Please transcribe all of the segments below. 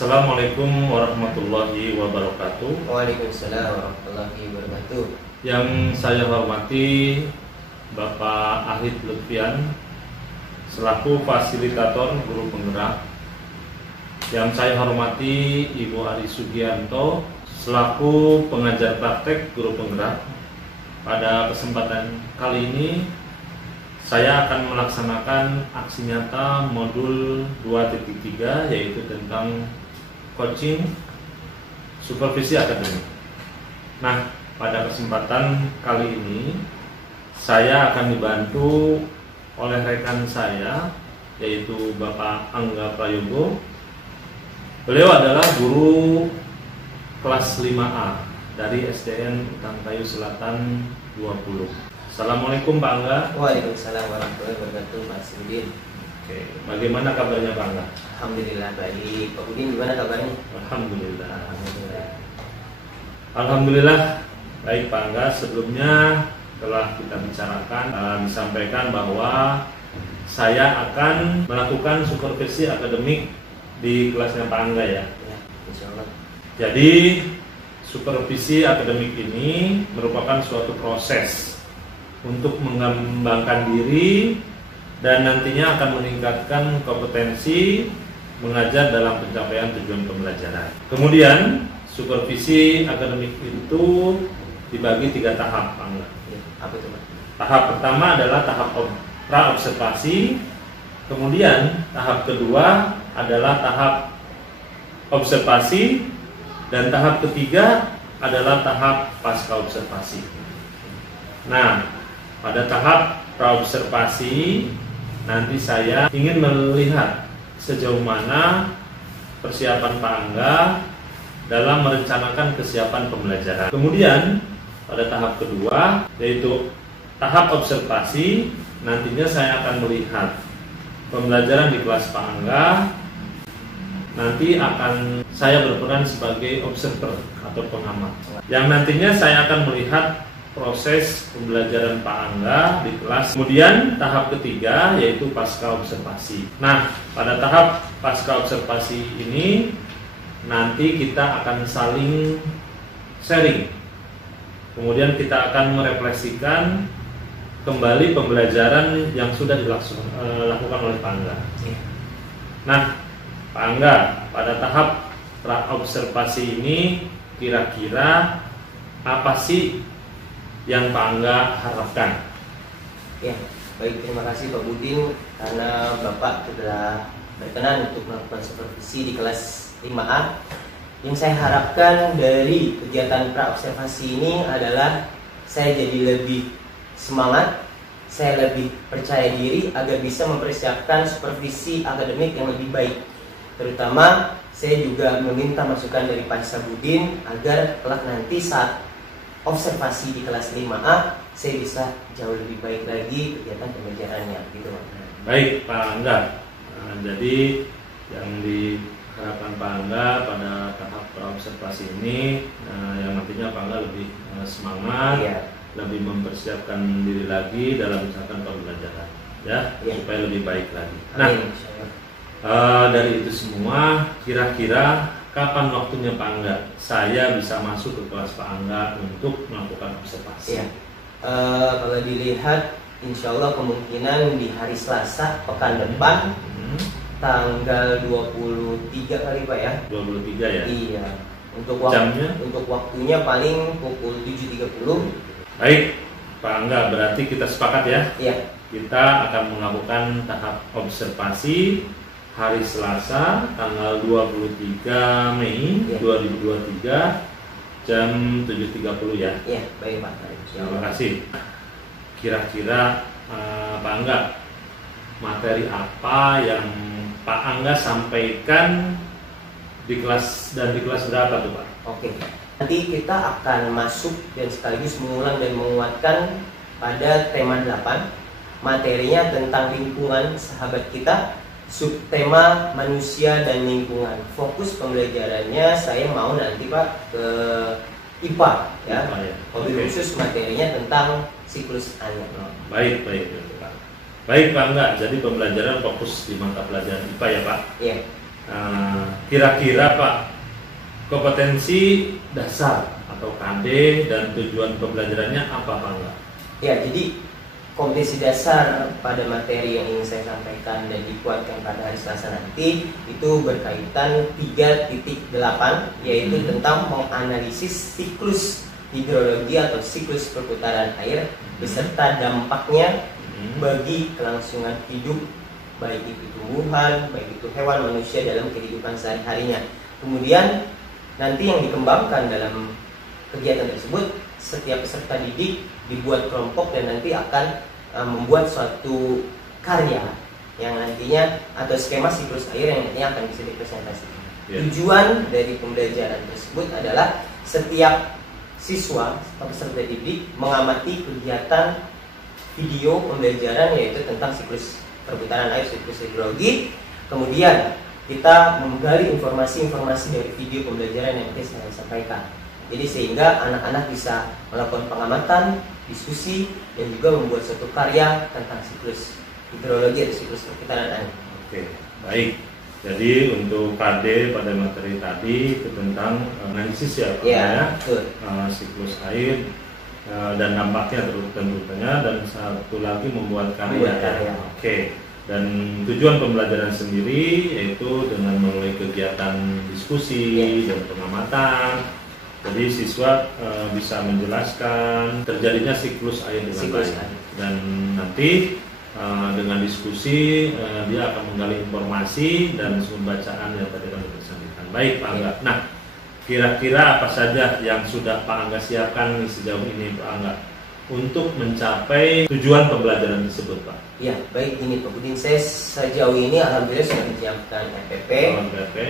Assalamualaikum warahmatullahi wabarakatuh. Waalaikumsalam warahmatullahi wabarakatuh. Yang saya hormati Bapak Ahid Lutfian selaku fasilitator guru penggerak. Yang saya hormati Ibu Ari Sugianto selaku pengajar praktek guru penggerak. Pada kesempatan kali ini saya akan melaksanakan aksi nyata modul 2.3 yaitu tentang coaching supervisi akademik. Nah, pada kesempatan kali ini saya akan dibantu oleh rekan saya yaitu Bapak Angga Prayogo. Beliau adalah guru kelas 5A dari SDN Utang-Kayu Selatan 20. Assalamualaikum Pak Angga. Waalaikumsalam warahmatullahi wabarakatuh, Pak Sudin. Oke, bagaimana kabarnya Pak Angga? Alhamdulillah baik. Pak Udin gimana kabarnya? Alhamdulillah. Alhamdulillah. Alhamdulillah baik Pak Angga. Sebelumnya telah kita bicarakan, disampaikan bahwa saya akan melakukan supervisi akademik di kelasnya Pak Angga ya. Ya, insya Allah. Jadi supervisi akademik ini merupakan suatu proses untuk mengembangkan diri dan nantinya akan meningkatkan kompetensi mengajar dalam pencapaian tujuan pembelajaran. Kemudian supervisi akademik itu dibagi 3 tahap, Pak Angga. Ya, apa itu, Pak? Tahap pertama adalah tahap pra-observasi, kemudian tahap kedua adalah tahap observasi, dan tahap ketiga adalah tahap pasca observasi. Nah, pada tahap praobservasi nanti saya ingin melihat sejauh mana persiapan Pak Angga dalam merencanakan kesiapan pembelajaran. Kemudian pada tahap kedua yaitu tahap observasi, nantinya saya akan melihat pembelajaran di kelas Pak Angga. Nanti akan saya berperan sebagai observer atau pengamat, yang nantinya saya akan melihat proses pembelajaran Pak Angga di kelas. Kemudian tahap ketiga yaitu pasca observasi. Nah, pada tahap pasca observasi ini nanti kita akan saling sharing. Kemudian kita akan merefleksikan kembali pembelajaran yang sudah dilakukan oleh Pak Angga. Nah, Pak Angga, pada tahap pra-observasi ini kira-kira apa sih yang Pak Angga harapkan? Ya, baik, terima kasih Pak Budin karena Bapak sudah berkenan untuk melakukan supervisi di kelas 5A. Yang saya harapkan dari kegiatan pra-observasi ini adalah saya jadi lebih semangat, saya lebih percaya diri agar bisa mempersiapkan supervisi akademik yang lebih baik. Terutama saya juga meminta masukan dari Pak Sabudin agar kelak nanti saat observasi di kelas 5A saya bisa jauh lebih baik lagi kegiatan pembelajarannya gitu. Baik Pak Angga. Jadi yang diharapkan Pak Angga pada tahap observasi ini yang nantinya Pak Angga lebih semangat, ya, lebih mempersiapkan diri lagi dalam misalkan pembelajaran ya, supaya lebih baik lagi. Nah, dari itu semua kira-kira kapan waktunya Pak Angga saya bisa masuk ke kelas Pak Angga untuk melakukan observasi? Ya, kalau dilihat insya Allah kemungkinan di hari Selasa pekan depan, tanggal 23 kali Pak ya. 23 ya? Iya. Jamnya? Untuk waktunya paling pukul 7.30. Baik Pak Angga, berarti kita sepakat ya? Iya. Kita akan melakukan tahap observasi hari Selasa tanggal 23 Mei 2023 jam 7.30 ya. Iya, baik Pak. Terima kasih. Kira-kira Pak Angga, materi apa yang Pak Angga sampaikan di kelas dan di kelas berapa tuh Pak? Oke. Nanti kita akan masuk dan sekaligus mengulang dan menguatkan pada tema 8. Materinya tentang lingkungan sahabat kita, subtema manusia dan lingkungan. Fokus pembelajarannya saya mau nanti Pak ke IPA ya. Wabil khusus materinya tentang siklus air. Baik Pak. Baik Pak Angga, jadi pembelajaran fokus di mata pelajaran IPA ya Pak. Iya. Kira-kira Pak, kompetensi dasar atau KD dan tujuan pembelajarannya apa Pak Angga? Ya, jadi kompetensi dasar pada materi yang ingin saya sampaikan dan dikuatkan pada hari Selasa nanti itu berkaitan 3.8, yaitu tentang menganalisis siklus hidrologi atau siklus perputaran air beserta dampaknya bagi kelangsungan hidup baik itu tumbuhan, baik itu hewan, manusia dalam kehidupan sehari-harinya. Kemudian nanti yang dikembangkan dalam kegiatan tersebut, setiap peserta didik dibuat kelompok dan nanti akan membuat suatu karya yang nantinya atau skema siklus air yang nantinya akan bisa dipresentasikan. Tujuan dari pembelajaran tersebut adalah setiap siswa atau peserta didik mengamati kegiatan video pembelajaran yaitu tentang siklus perputaran air, siklus hidrologi. Kemudian kita menggali informasi-informasi dari video pembelajaran yang nanti saya sampaikan. Jadi sehingga anak-anak bisa melakukan pengamatan, diskusi, dan juga membuat suatu karya tentang siklus hidrologi atau siklus perputaran air. Oke, baik. Jadi untuk KD pada materi tadi itu tentang analisis ya Pak ya, siklus air dan dampaknya tentunya, dan satu lagi membuat karya. Oke. Dan tujuan pembelajaran sendiri yaitu dengan melalui kegiatan diskusi dan pengamatan. Jadi siswa bisa menjelaskan terjadinya siklus air dengan baik. Dan nanti dengan diskusi dia akan menggali informasi dan sumber bacaan yang tadi kami presentasikan. Baik Pak Angga. Nah, kira-kira apa saja yang sudah Pak Angga siapkan sejauh ini Pak Angga untuk mencapai tujuan pembelajaran tersebut Pak? Ya, baik ini Pak Budin, saya sejauh ini alhamdulillah sudah menyiapkan FPP,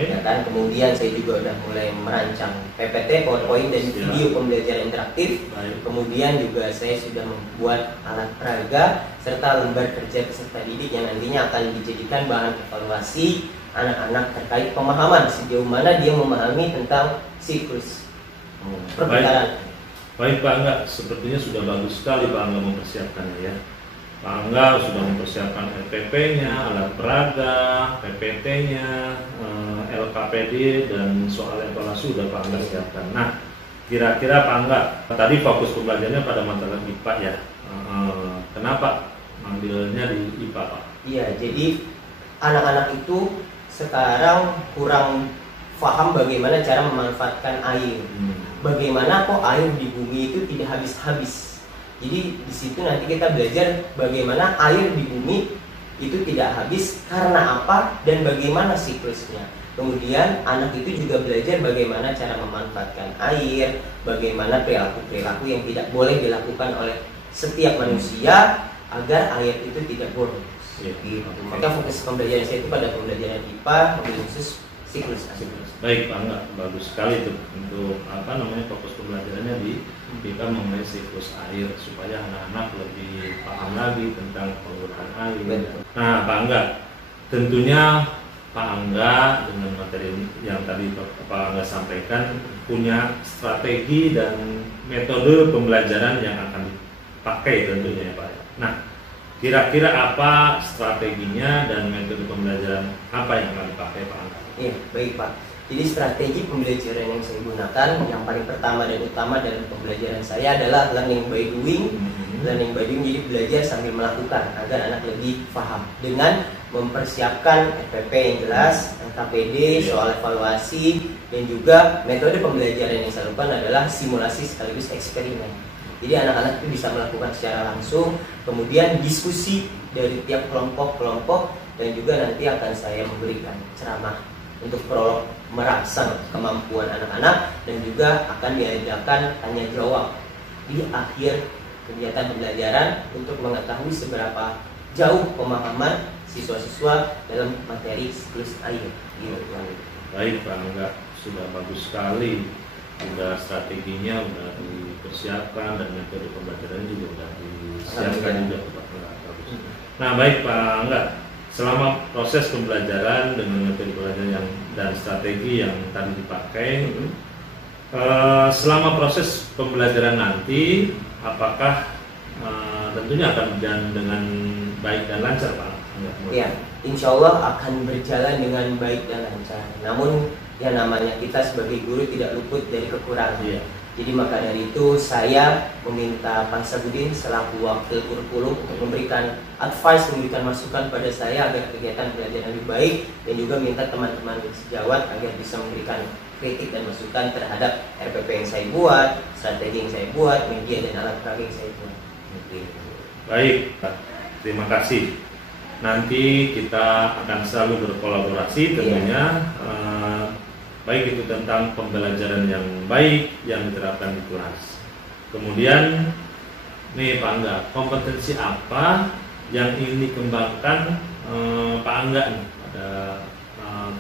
ya kan. Kemudian saya juga sudah mulai merancang PPT, PowerPoint dan video pembelajaran interaktif. Kemudian juga saya sudah membuat alat peraga serta lembar kerja peserta didik yang nantinya akan dijadikan bahan evaluasi anak-anak terkait pemahaman sejauh mana dia memahami tentang siklus perputaran. Baik Pak Angga, sepertinya sudah bagus sekali Pak Angga mempersiapkannya ya. Pak Angga sudah mempersiapkan RPP-nya, alat peraga, PPT-nya, LKPD, dan soal evaluasi sudah Pak Angga siapkan. Nah, kira-kira Pak Angga, tadi fokus pembelajarannya pada mata IPA ya. Kenapa ambilnya di IPA Pak? Iya, jadi anak-anak itu sekarang kurang paham bagaimana cara memanfaatkan air. Bagaimana kok air di bumi itu tidak habis-habis. Jadi di situ nanti kita belajar bagaimana air di bumi itu tidak habis karena apa dan bagaimana siklusnya. Kemudian anak itu juga belajar bagaimana cara memanfaatkan air, bagaimana perilaku-perilaku yang tidak boleh dilakukan oleh setiap manusia agar air itu tidak boros. Gitu. Maka fokus pembelajaran saya itu pada pembelajaran IPA, mobil khusus siklus. Baik Pak Angga, bagus sekali itu untuk fokus pembelajarannya di kita mengenai siklus air supaya anak-anak lebih paham lagi tentang penggunaan air. Nah Pak Angga, tentunya Pak Angga dengan materi yang tadi Pak Angga sampaikan punya strategi dan metode pembelajaran yang akan dipakai tentunya ya Pak. Nah, kira-kira apa strateginya dan metode pembelajaran apa yang akan dipakai Pak Angga? Iya, baik Pak. Jadi strategi pembelajaran yang saya gunakan yang paling pertama dan utama dalam pembelajaran saya adalah learning by doing. Learning by doing, jadi belajar sambil melakukan agar anak lebih paham dengan mempersiapkan FPP yang jelas, LKPD, soal evaluasi, dan juga metode pembelajaran yang saya lakukan adalah simulasi sekaligus eksperimen. Jadi anak-anak itu bisa melakukan secara langsung, kemudian diskusi dari tiap kelompok-kelompok, dan juga nanti akan saya memberikan ceramah untuk prolog merangsang kemampuan anak-anak, dan juga akan diadakan tanya jawab di akhir kegiatan pembelajaran untuk mengetahui seberapa jauh pemahaman siswa-siswa dalam materi siklus air. Baik Pak Angga, sudah bagus sekali. Sudah strateginya sudah dipersiapkan dan metode pembelajaran juga sudah disiapkan juga Pak Angga. Nah baik Pak Angga, selama proses pembelajaran dengan metode pembelajaran dan strategi yang tadi dipakai, selama proses pembelajaran nanti apakah tentunya akan berjalan dengan baik dan lancar Pak Ya, insya Allah akan berjalan dengan baik dan lancar. Namun yang namanya kita sebagai guru tidak luput dari kekurangan. Iya. Jadi maka dari itu saya meminta Pak Sabudin selaku wakil kurikulum untuk memberikan advice, memberikan masukan pada saya agar kegiatan belajar lebih baik, dan juga minta teman-teman sejawat agar bisa memberikan kritik dan masukan terhadap RPP yang saya buat, strategi yang saya buat, media dan alat peraga yang saya buat. Baik, terima kasih. Nanti kita akan selalu berkolaborasi tentunya, baik itu tentang pembelajaran yang baik yang diterapkan di kelas. Kemudian nih Pak Angga, kompetensi apa yang ingin dikembangkan Pak Angga nih pada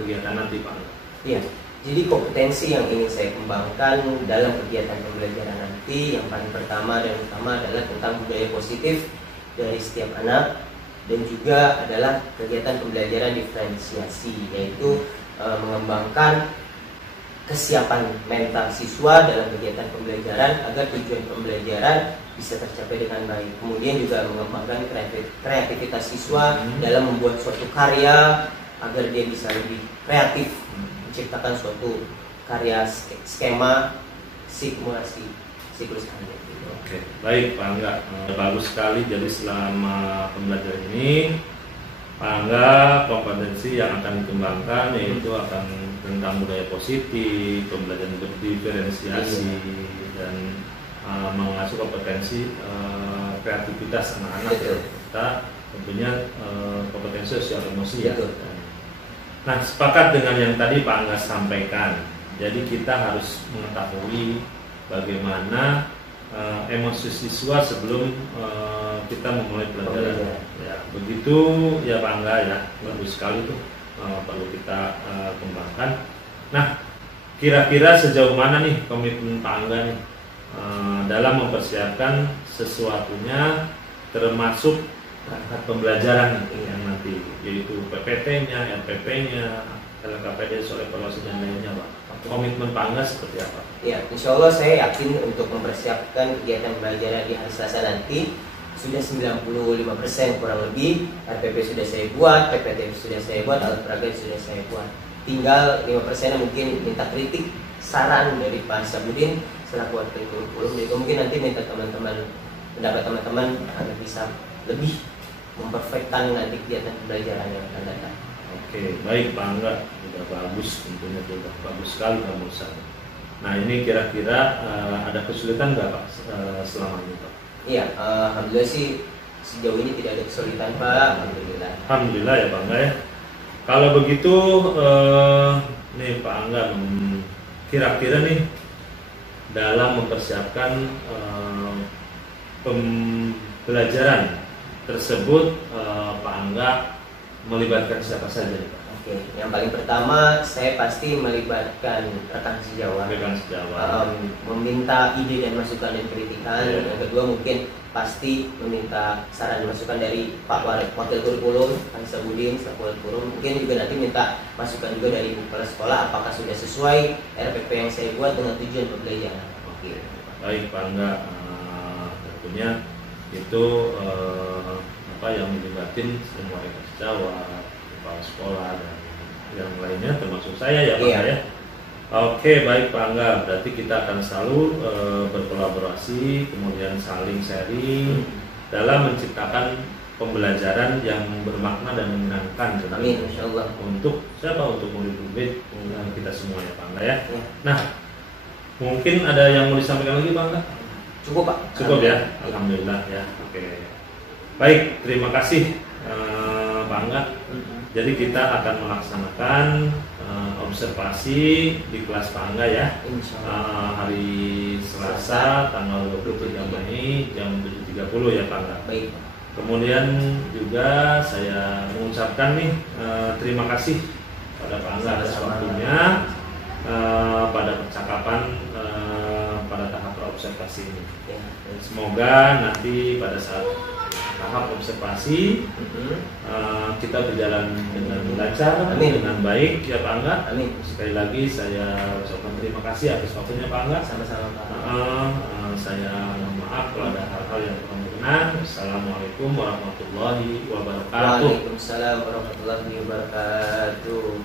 kegiatan nanti Pak Angga? Iya, jadi kompetensi yang ingin saya kembangkan dalam kegiatan pembelajaran nanti yang paling pertama dan utama adalah tentang budaya positif dari setiap anak, dan juga adalah kegiatan pembelajaran diferensiasi, yaitu mengembangkan kesiapan mental siswa dalam kegiatan pembelajaran agar tujuan pembelajaran bisa tercapai dengan baik. Kemudian juga mengembangkan kreativitas siswa dalam membuat suatu karya agar dia bisa lebih kreatif menciptakan suatu karya skema simulasi siklus karya. Oke, baik Pak Angga, bagus sekali. Jadi selama pembelajaran ini Pak Angga, kompetensi yang akan dikembangkan yaitu akan tentang budaya positif, pembelajaran berdiferensiasi, dan mengasah kompetensi kreativitas anak-anak. Kita tentunya kompetensi sosial emosi ya. Nah, sepakat dengan yang tadi Pak Angga sampaikan. Jadi kita harus mengetahui bagaimana emosi siswa sebelum kita memulai pelajaran. Ya, begitu ya Pak Angga ya, bagus sekali tuh, perlu kita kembangkan. Nah, kira-kira sejauh mana nih komitmen Pak Angga nih dalam mempersiapkan sesuatunya, termasuk perangkat pembelajaran yang nanti, yaitu PPT-nya, RPP-nya, LKPD, soal evaluasi dan lainnya Pak. Komitmen Pak Angga seperti apa? Ya, insya Allah saya yakin untuk mempersiapkan kegiatan pembelajaran di hari Selasa nanti sudah 95% kurang lebih. RPP sudah saya buat, PPT sudah saya buat, alat peraga sudah saya buat. Tinggal 5% mungkin minta kritik, saran dari Pak Sabudin selaku wakil kurikulum. Jadi mungkin nanti minta teman-teman, pendapat teman-teman agar bisa lebih memperfekkan nanti kegiatan pembelajaran yang akan datang. Oke, baik Pak Angga, sudah bagus, tentunya sudah bagus sekali kamu sana. Nah, ini kira-kira ada kesulitan nggak Pak selama ini Pak? Iya, alhamdulillah sih sejauh ini tidak ada kesulitan Pak. Alhamdulillah. Alhamdulillah ya Pak Angga ya. Kalau begitu nih Pak Angga, kira-kira nih dalam mempersiapkan pembelajaran tersebut, Pak Angga melibatkan siapa saja Pak? Oke, yang paling pertama saya pasti melibatkan rekan sejawat. Meminta ide dan masukan dan kritikan. Yang kedua mungkin pasti meminta saran dan masukan dari Pak Wakil Kurikulum, Pak Sabudin, selaku Wakil Kurikulum. Mungkin juga nanti minta masukan juga dari kepala sekolah apakah sudah sesuai RPP yang saya buat dengan tujuan pembelajaran. Oke. Baik Pak Angga, tentunya itu yang melibatin semua rekan sejawat, kepala sekolah dan yang lainnya termasuk saya ya Pak ya. Oke, baik Pak Angga, berarti kita akan selalu berkolaborasi, kemudian saling sharing dalam menciptakan pembelajaran yang bermakna dan menyenangkan. Amin, insyaallah. Untuk siapa? Untuk murid-murid kita semua ya Pak Angga ya. Nah, mungkin ada yang mau disampaikan lagi Pak Angga? Cukup Pak. Cukup ya, alhamdulillah ya. Oke. Baik, terima kasih Pak Angga. Jadi kita akan melaksanakan observasi di kelas Pak Angga ya, hari Selasa tanggal 23 Mei jam 7.30 ya Pak Angga. Baik. Kemudian juga saya mengucapkan nih terima kasih pada Pak Angga atas waktunya pada percakapan pada tahap observasi ini. Dan semoga nanti pada saat tahap observasi kita berjalan dengan lancar, dengan baik ya Pak Angga. Amin. Sekali lagi saya ucapkan terima kasih atas waktunya Pak Angga. Sama-sama Pak. Saya mohon maaf kalau ada hal-hal yang kurang berkenan. Assalamualaikum warahmatullahi wabarakatuh. Waalaikumsalam warahmatullahi wabarakatuh.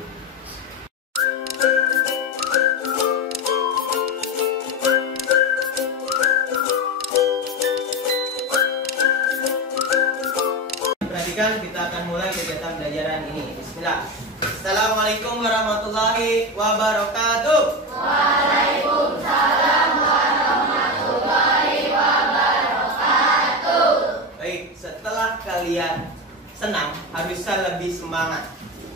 Perhatikan, kita akan mulai kegiatan belajaran ini. Bismillah. Assalamualaikum warahmatullahi wabarakatuh. Waalaikumsalam warahmatullahi wabarakatuh. Baik, setelah kalian senang, harusnya lebih semangat.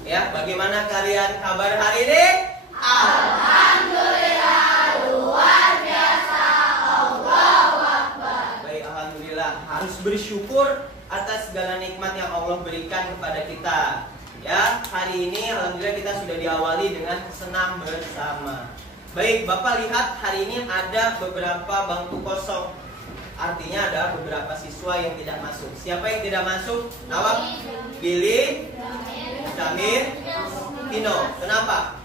Ya, bagaimana kalian kabar hari ini? Alhamdulillah, luar biasa. Allahu Akbar. Baik, alhamdulillah. Harus bersyukur atas segala nikmat yang Allah berikan kepada kita. Ya, hari ini alhamdulillah kita sudah diawali dengan senam bersama. Baik, Bapak lihat hari ini ada beberapa bangku kosong. Artinya ada beberapa siswa yang tidak masuk. Siapa yang tidak masuk? Nawab, Billy, Jamir, Pino. Kenapa?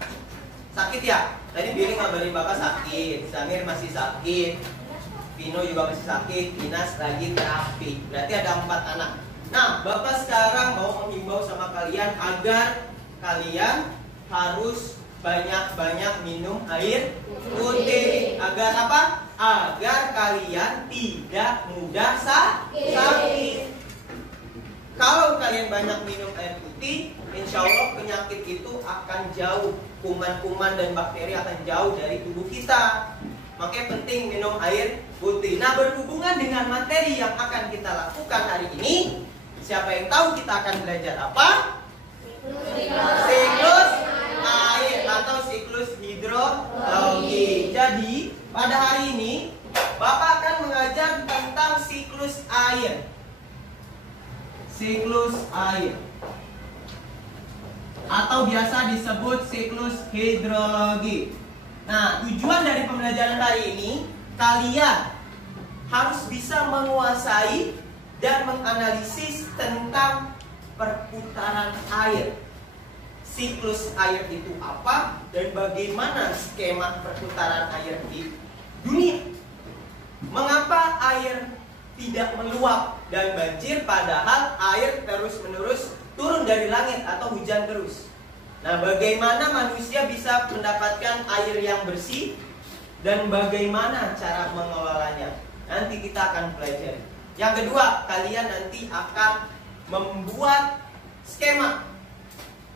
Sakit ya? Tadi Billy ngabarin Bapak sakit, Jamir masih sakit, Pino juga masih sakit, Inas lagi terapi. Berarti ada 4 anak. Nah, Bapak sekarang mau menghimbau sama kalian agar kalian harus banyak-banyak minum air putih. Agar apa? Agar kalian tidak mudah sakit. Kalau kalian banyak minum air putih, insya Allah penyakit itu akan jauh. Kuman-kuman dan bakteri akan jauh dari tubuh kita. Makanya penting minum air putih. Nah, berhubungan dengan materi yang akan kita lakukan hari ini, siapa yang tahu kita akan belajar apa? Siklus air atau siklus hidrologi. Jadi, pada hari ini Bapak akan mengajar tentang siklus air. Siklus air atau biasa disebut siklus hidrologi. Nah, tujuan dari pembelajaran hari ini, kalian harus bisa menguasai dan menganalisis tentang perputaran air. Siklus air itu apa dan bagaimana skema perputaran air di dunia. Mengapa air tidak meluap dan banjir padahal air terus-menerus turun dari langit atau hujan terus. Nah, bagaimana manusia bisa mendapatkan air yang bersih dan bagaimana cara mengelolanya? Nanti kita akan pelajari. Yang kedua, kalian nanti akan membuat skema,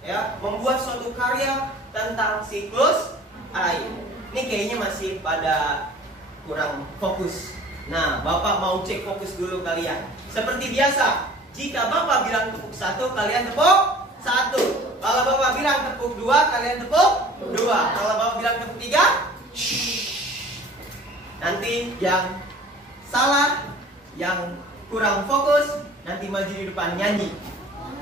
ya, membuat suatu karya tentang siklus air. Ini kayaknya masih pada kurang fokus. Nah, Bapak mau cek fokus dulu kalian. Seperti biasa, jika Bapak bilang tepuk 1, kalian tepuk 1. Kalau Bapak bilang tepuk 2, kalian tepuk 2. Kalau Bapak bilang tepuk 3, nanti yang salah, yang kurang fokus, nanti maju di depan nyanyi.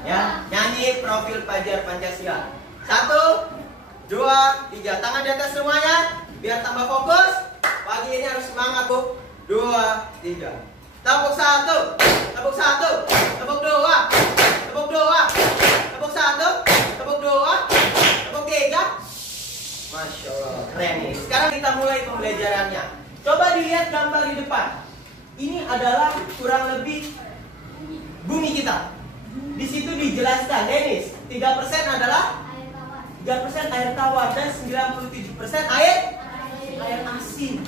Ya, nyanyi profil Fajar Pancasila. 1, 2, 3. Tangan di atas semuanya, biar tambah fokus. Pagi ini harus semangat, Bu. 2, 3. Tepuk 1, tepuk 1, tepuk 2, tepuk 2, tepuk 1, tepuk 2, tepuk 3. Masya Allah, keren nih. Sekarang kita mulai pembelajarannya. Coba dilihat gambar di depan. Ini adalah kurang lebih bumi kita. Di situ dijelaskan, Denis, 3% adalah 3% air tawar dan 97% air asin.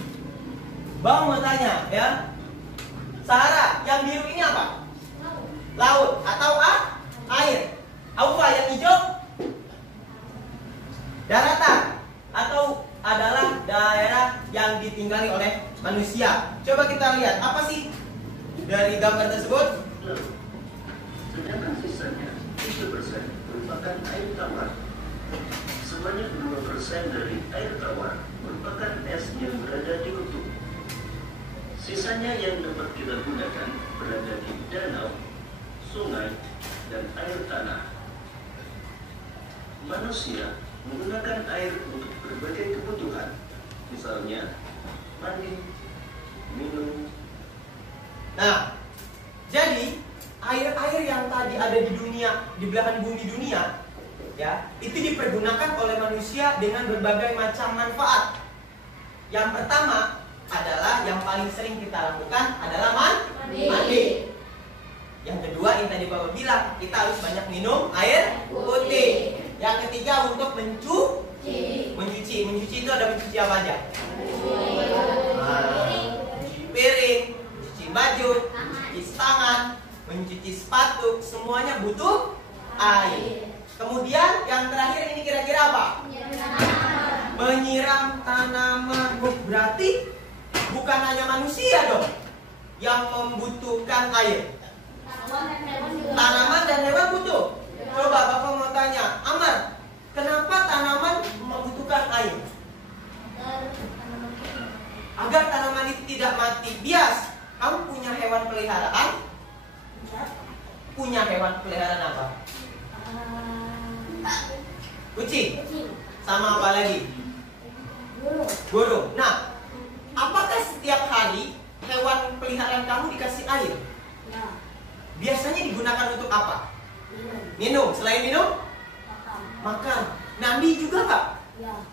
Bang mau tanya, ya, Sarah, yang biru ini apa? Laut atau air? Aufa, yang hijau? Daratan atau adalah daerah yang ditinggali oleh manusia. Coba kita lihat, apa sih dari gambar tersebut? Sedangkan sisanya 3% merupakan air tawar. Sebanyak 2% dari air tawar merupakan es yang berada di kutub. Sisanya yang dapat kita gunakan berada di danau, sungai, dan air tanah. Manusia menggunakan air untuk berbagai kebutuhan, misalnya mandi, minum. Nah, jadi air-air yang tadi ada di dunia, di belahan bumi dunia, ya, itu dipergunakan oleh manusia dengan berbagai macam manfaat. Yang pertama, adalah yang paling sering kita lakukan adalah mandi. Yang kedua yang tadi Bapak bilang, kita harus banyak minum air putih. Yang ketiga untuk mencuci. Mencuci itu ada mencuci apa aja? Mencuci piring, mencuci baju, mencuci tangan, mencuci sepatu, semuanya butuh air. Kemudian yang terakhir ini kira-kira apa? Menyiram tanaman. Berarti bukan hanya manusia dong yang membutuhkan air. Tanaman dan hewan butuh. Coba Bapak mau tanya, Amar, kenapa tanaman membutuhkan air? Agar tanaman itu tidak mati. Bias, kamu punya hewan peliharaan? Punya hewan peliharaan apa? Kucing. Sama apa lagi? Burung. Nah, apakah setiap hari hewan peliharaan kamu dikasih air? Biasanya digunakan untuk apa? Minum. Selain minum? Makan. Mandi juga nggak?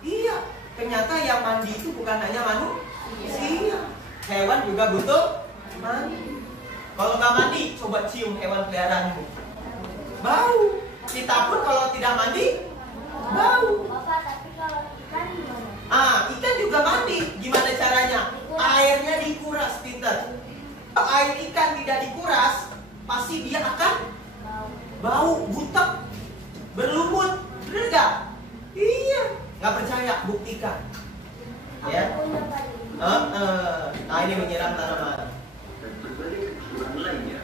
Iya. Ternyata yang mandi itu bukan hanya manusia. Hewan juga butuh mandi. Kalau nggak mandi, coba cium hewan peliharaanmu. Bau. Kita pun kalau tidak mandi, bau. Bapak, tapi kalau ikan gimana? Ikan juga mandi. Gimana caranya? Airnya dikuras, pintar. Kalau air ikan tidak dikuras, pasti dia akan bau, butek, berlumut. Bener gak? Iya. Gak percaya, buktikan. Ya. Nah, ini menyiram tanaman. Dan berbagai kebutuhan lainnya.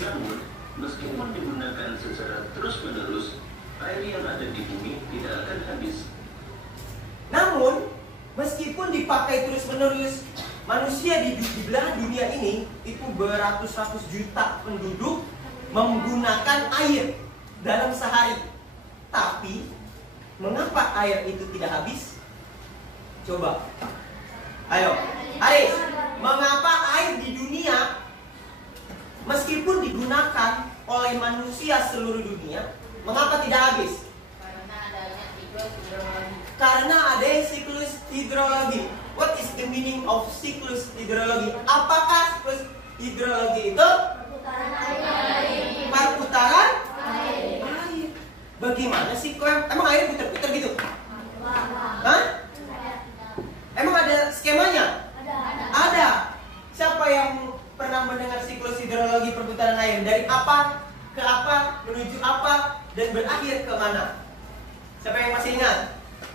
Namun, meskipun digunakan secara terus-menerus, air yang ada di bumi tidak akan habis. Namun, meskipun dipakai terus-menerus, manusia di belahan dunia ini itu beratus-ratus juta penduduk menggunakan air dalam sehari. Tapi, mengapa air itu tidak habis? Coba. Ayo, Aris, mengapa air di dunia meskipun digunakan oleh manusia seluruh dunia, mengapa tidak habis? Karena ada siklus hidrologi. What is the meaning of siklus hidrologi? Apakah siklus hidrologi itu? Perputaran air. Bagaimana sih? Emang air putar-putar gitu? Hah? Emang ada skemanya? Ada. Siapa yang pernah mendengar siklus hidrologi perputaran air? Dari apa ke apa, menuju apa, dan berakhir ke mana? Siapa yang masih ingat?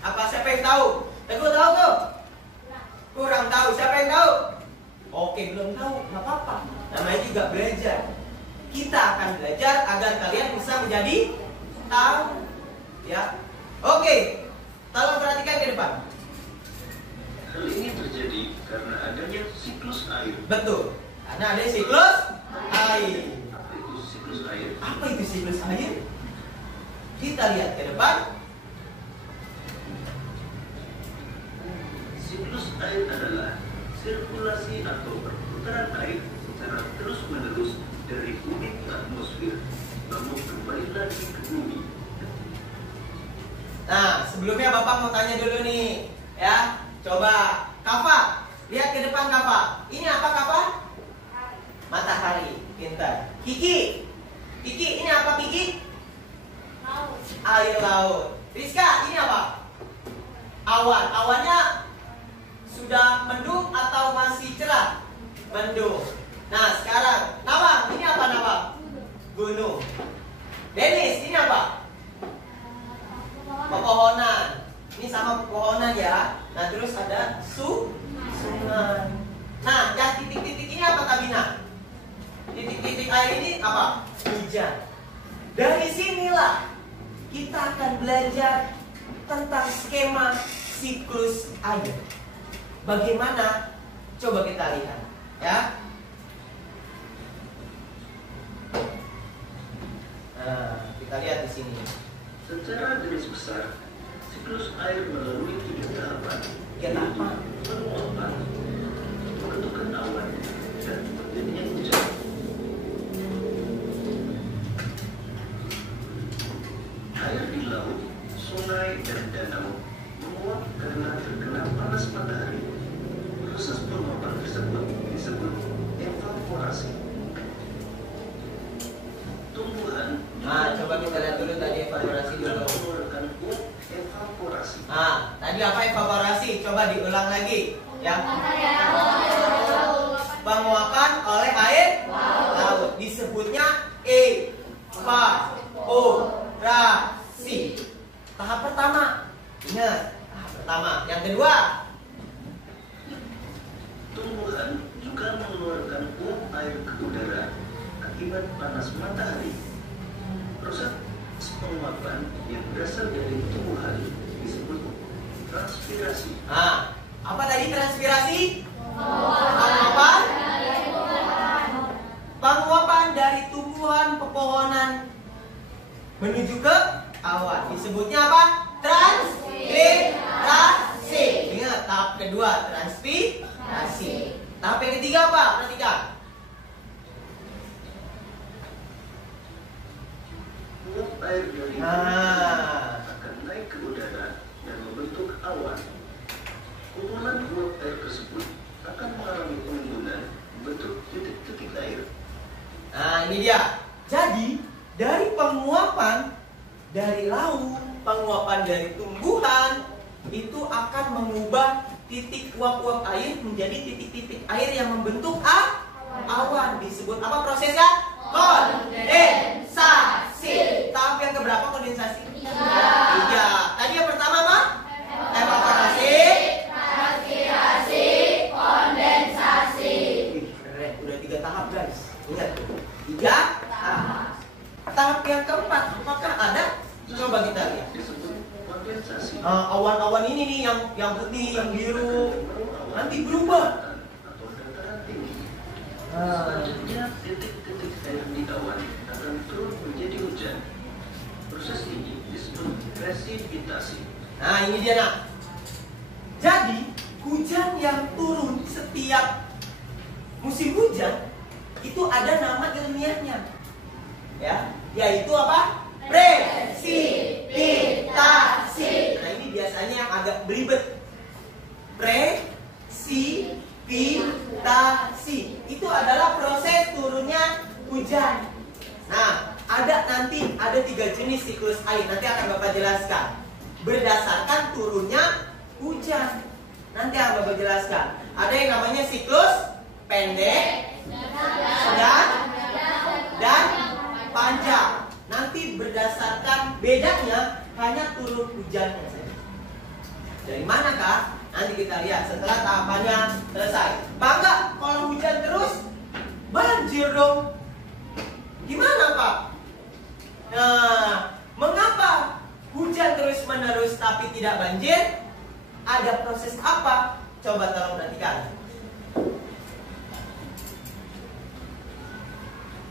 Siapa yang tahu? Teguh tahu tuh? Kurang tahu. Siapa yang tahu? Oke, belum tahu, nggak apa-apa. Namanya juga belajar. Kita akan belajar agar kalian bisa menjadi tahu. Ya, oke. Tolong perhatikan ke depan. Hal ini terjadi karena adanya siklus air. Betul. Karena ada siklus air. Apa itu siklus air? Apa itu siklus air? Kita lihat ke depan. Siklus air adalah sirkulasi atau perputaran air secara terus-menerus dari bumi ke atmosfer, lalu kembali lagi ke bumi. Nah, sebelumnya Bapak mau tanya dulu nih, ya. Coba, Kafa, lihat ke depan Kafa. Ini apa Kafa? Matahari, pintar. Kiki, ini apa Kiki? Air laut. Rizka, ini apa? Awan. Awannya sudah mendung atau masih cerah? Mendung. Nah, sekarang Nawang, ini apa Nawang? Gunung. Dennis, ini apa? Pepohonan. Ini sama pepohonan ya. Nah, terus ada sungai. Nah, yang titik-titik ini apa Kabina? Titik-titik air ini apa? Hujan. Dari sinilah kita akan belajar tentang skema siklus air. Bagaimana? Coba kita lihat, ya. Nah, kita lihat di sini. Secara garis besar, siklus air melalui 3 tahapan. 3 tahapan. Penguapan, pembentukan awan, dan terjadinya hujan. Air di laut, sungai, dan danau menguap karena terkena panas matahari. Proses penguapan tersebut disebut evaporasi. Tumbuhan Coba kita lihat dulu tadi evaporasi dulu. mengeluarkan uap evaporasi. Tadi apa evaporasi? Coba diulang lagi. Yang penguapan oleh air laut disebutnya evaporasi. Tahap pertama. Ingat, tahap pertama. Yang kedua, Tumbuhan juga mengeluarkan uap air ke udara akibat panas matahari. Proses penguapan yang berasal dari tumbuhan disebut transpirasi. apa tadi transpirasi? Penguapan. Penguapan dari tumbuhan pepohonan menuju ke awan. Disebutnya apa? Transpirasi. Ingat, tahap kedua transpirasi. Tahap yang ketiga apa? Perhatikan. Uap air dari tumbuhan akan naik ke udara dan membentuk awan. Kumpulan uap air tersebut akan mengalami penimbunan bentuk titik-titik air. Ini dia. Jadi, dari penguapan dari laut, penguapan dari tumbuhan itu akan mengubah titik uap-uap air menjadi titik-titik air yang membentuk awan. Disebut apa prosesnya? Kondensasi. Tahap yang keberapa kondensasi? 3. Tadi yang pertama apa? Evaporasi, transpirasi, kondensasi. Keren, udah 3 tahap guys. Ingat, 3 tahap. Tahap yang keempat, apakah ada? Coba kita lihat. Disebut kondensasi. Awan-awan ini nih yang putih, yang biru, nanti berubah. Atau dataran tinggi. Ah. Selanjutnya titik-titik air di awan akan turun menjadi hujan. Proses ini disebut presipitasi. Nah, ini dia nak. Jadi, hujan yang turun setiap musim hujan itu ada nama ilmiahnya. Ya, yaitu apa? Presipitasi. Nah, ini biasanya yang agak beribet. Presipitasi itu adalah proses turunnya hujan. Nah, ada 3 jenis siklus air. Nanti akan Bapak jelaskan berdasarkan turunnya hujan. Nanti akan Bapak jelaskan. Ada yang namanya siklus pendek, sedang, dan panjang. Nanti berdasarkan bedanya hanya turun hujannya saja. Dari manakah? Nanti kita lihat setelah tahapannya selesai. Bangga kalau hujan terus banjir dong. Gimana Pak? Nah, mengapa hujan terus menerus tapi tidak banjir? Ada proses apa? Coba tolong perhatikan.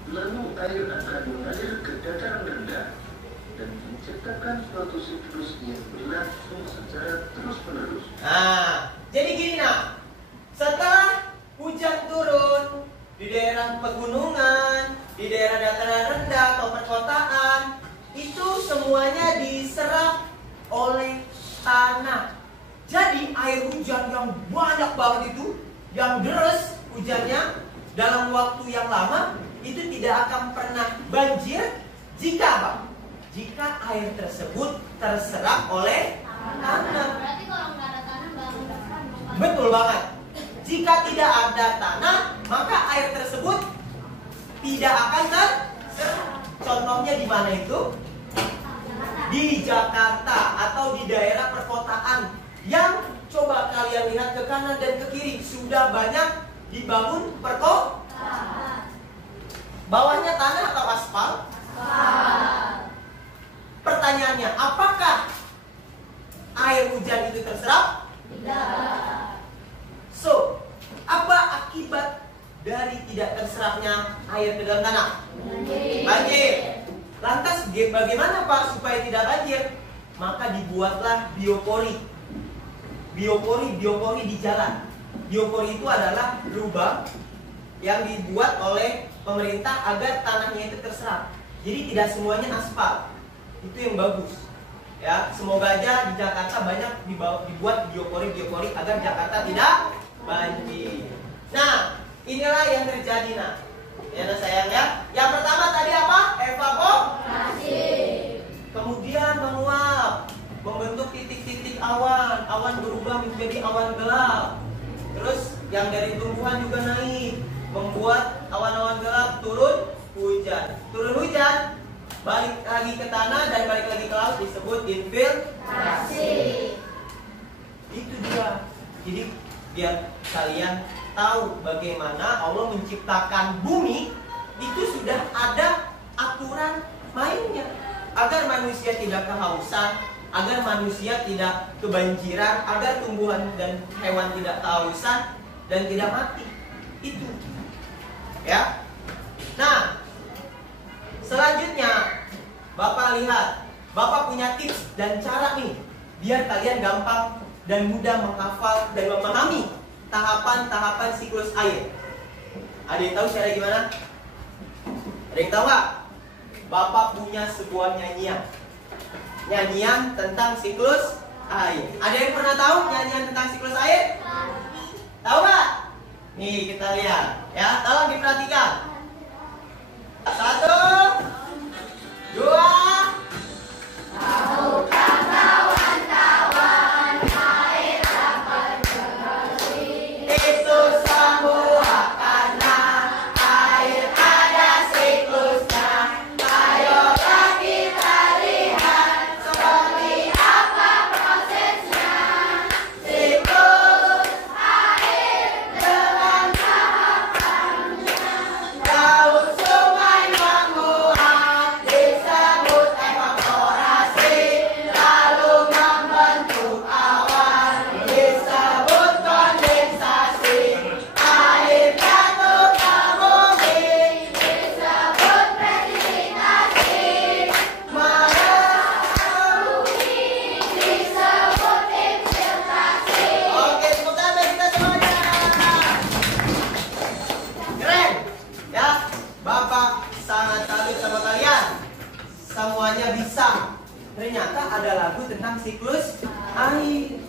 Lalu air akan mengalir ke dataran rendah dan menciptakan suatu siklus yang berlangsung secara terus-menerus. Nah, jadi gini nak. Setelah hujan turun di daerah pegunungan, di daerah dataran rendah atau perkotaan, itu semuanya diserap oleh tanah. Jadi air hujan yang banyak banget itu, yang deras hujannya dalam waktu yang lama, itu tidak akan pernah banjir jika apa? Jika air tersebut terserap oleh tanah. Berarti kalau nggak ada tanah bangun dasar. Betul banget. Jika tidak ada tanah, maka air tersebut tidak akan terserap. Contohnya di mana itu? Di Jakarta atau di daerah perkotaan yang coba kalian lihat ke kanan dan ke kiri sudah banyak dibangun perkotaan. Bawahnya tanah atau aspal? Pertanyaannya, apakah air hujan itu terserap? Tidak. So, apa akibat dari tidak terserapnya air ke dalam tanah? Banjir. Lantas bagaimana Pak supaya tidak banjir? Maka dibuatlah biopori. Biopori di jalan. Biopori itu adalah lubang yang dibuat oleh pemerintah agar tanahnya itu terserap. Jadi tidak semuanya aspal. Itu yang bagus. Ya, semoga aja di Jakarta banyak dibuat biopori agar Jakarta tidak banjir. Nah, inilah yang terjadi nah. Ya nah sayang ya. Yang pertama tadi apa? Evaporasi. Kemudian menguap, membentuk titik-titik awan. Awan berubah menjadi awan gelap. Terus yang dari tumbuhan juga naik, membuat awan-awan gelap turun hujan. Turun hujan, balik lagi ke tanah dan balik lagi ke laut disebut infiltrasi. Itu dia. Jadi biar kalian tahu bagaimana Allah menciptakan bumi itu sudah ada aturan mainnya agar manusia tidak kehausan, agar manusia tidak kebanjiran, agar tumbuhan dan hewan tidak kehausan dan tidak mati. Itu. Ya. Nah, selanjutnya Bapak lihat, Bapak punya tips dan cara nih biar kalian gampang dan mudah menghafal dan memahami tahapan-tahapan siklus air. Ada yang tahu cara gimana? Ada yang tahu nggak? Bapak punya sebuah nyanyian tentang siklus air. Ada yang pernah tahu nyanyian tentang siklus air? Tahu nggak? Nih kita lihat, ya. Tolong diperhatikan. 1, 2. Tahukah kawan-kawan air dapat berfungsi? Itu semua karena air ada siklusnya. Ayolah kita lihat seperti apa prosesnya. Siklus air dengan tahapannya. Laut sungai menguap disebut evaporasi. Lalu membentuk awan disebut kondensasi. Air jatuh ke bumi Disebut presipitasi. bumi Disebut infiltrasi. Oke, tepuk tangan bagi kita semuanya. Keren, ya. Bapak sangat salut sama kalian. Semuanya bisa. Ternyata ada lagu tentang siklus air.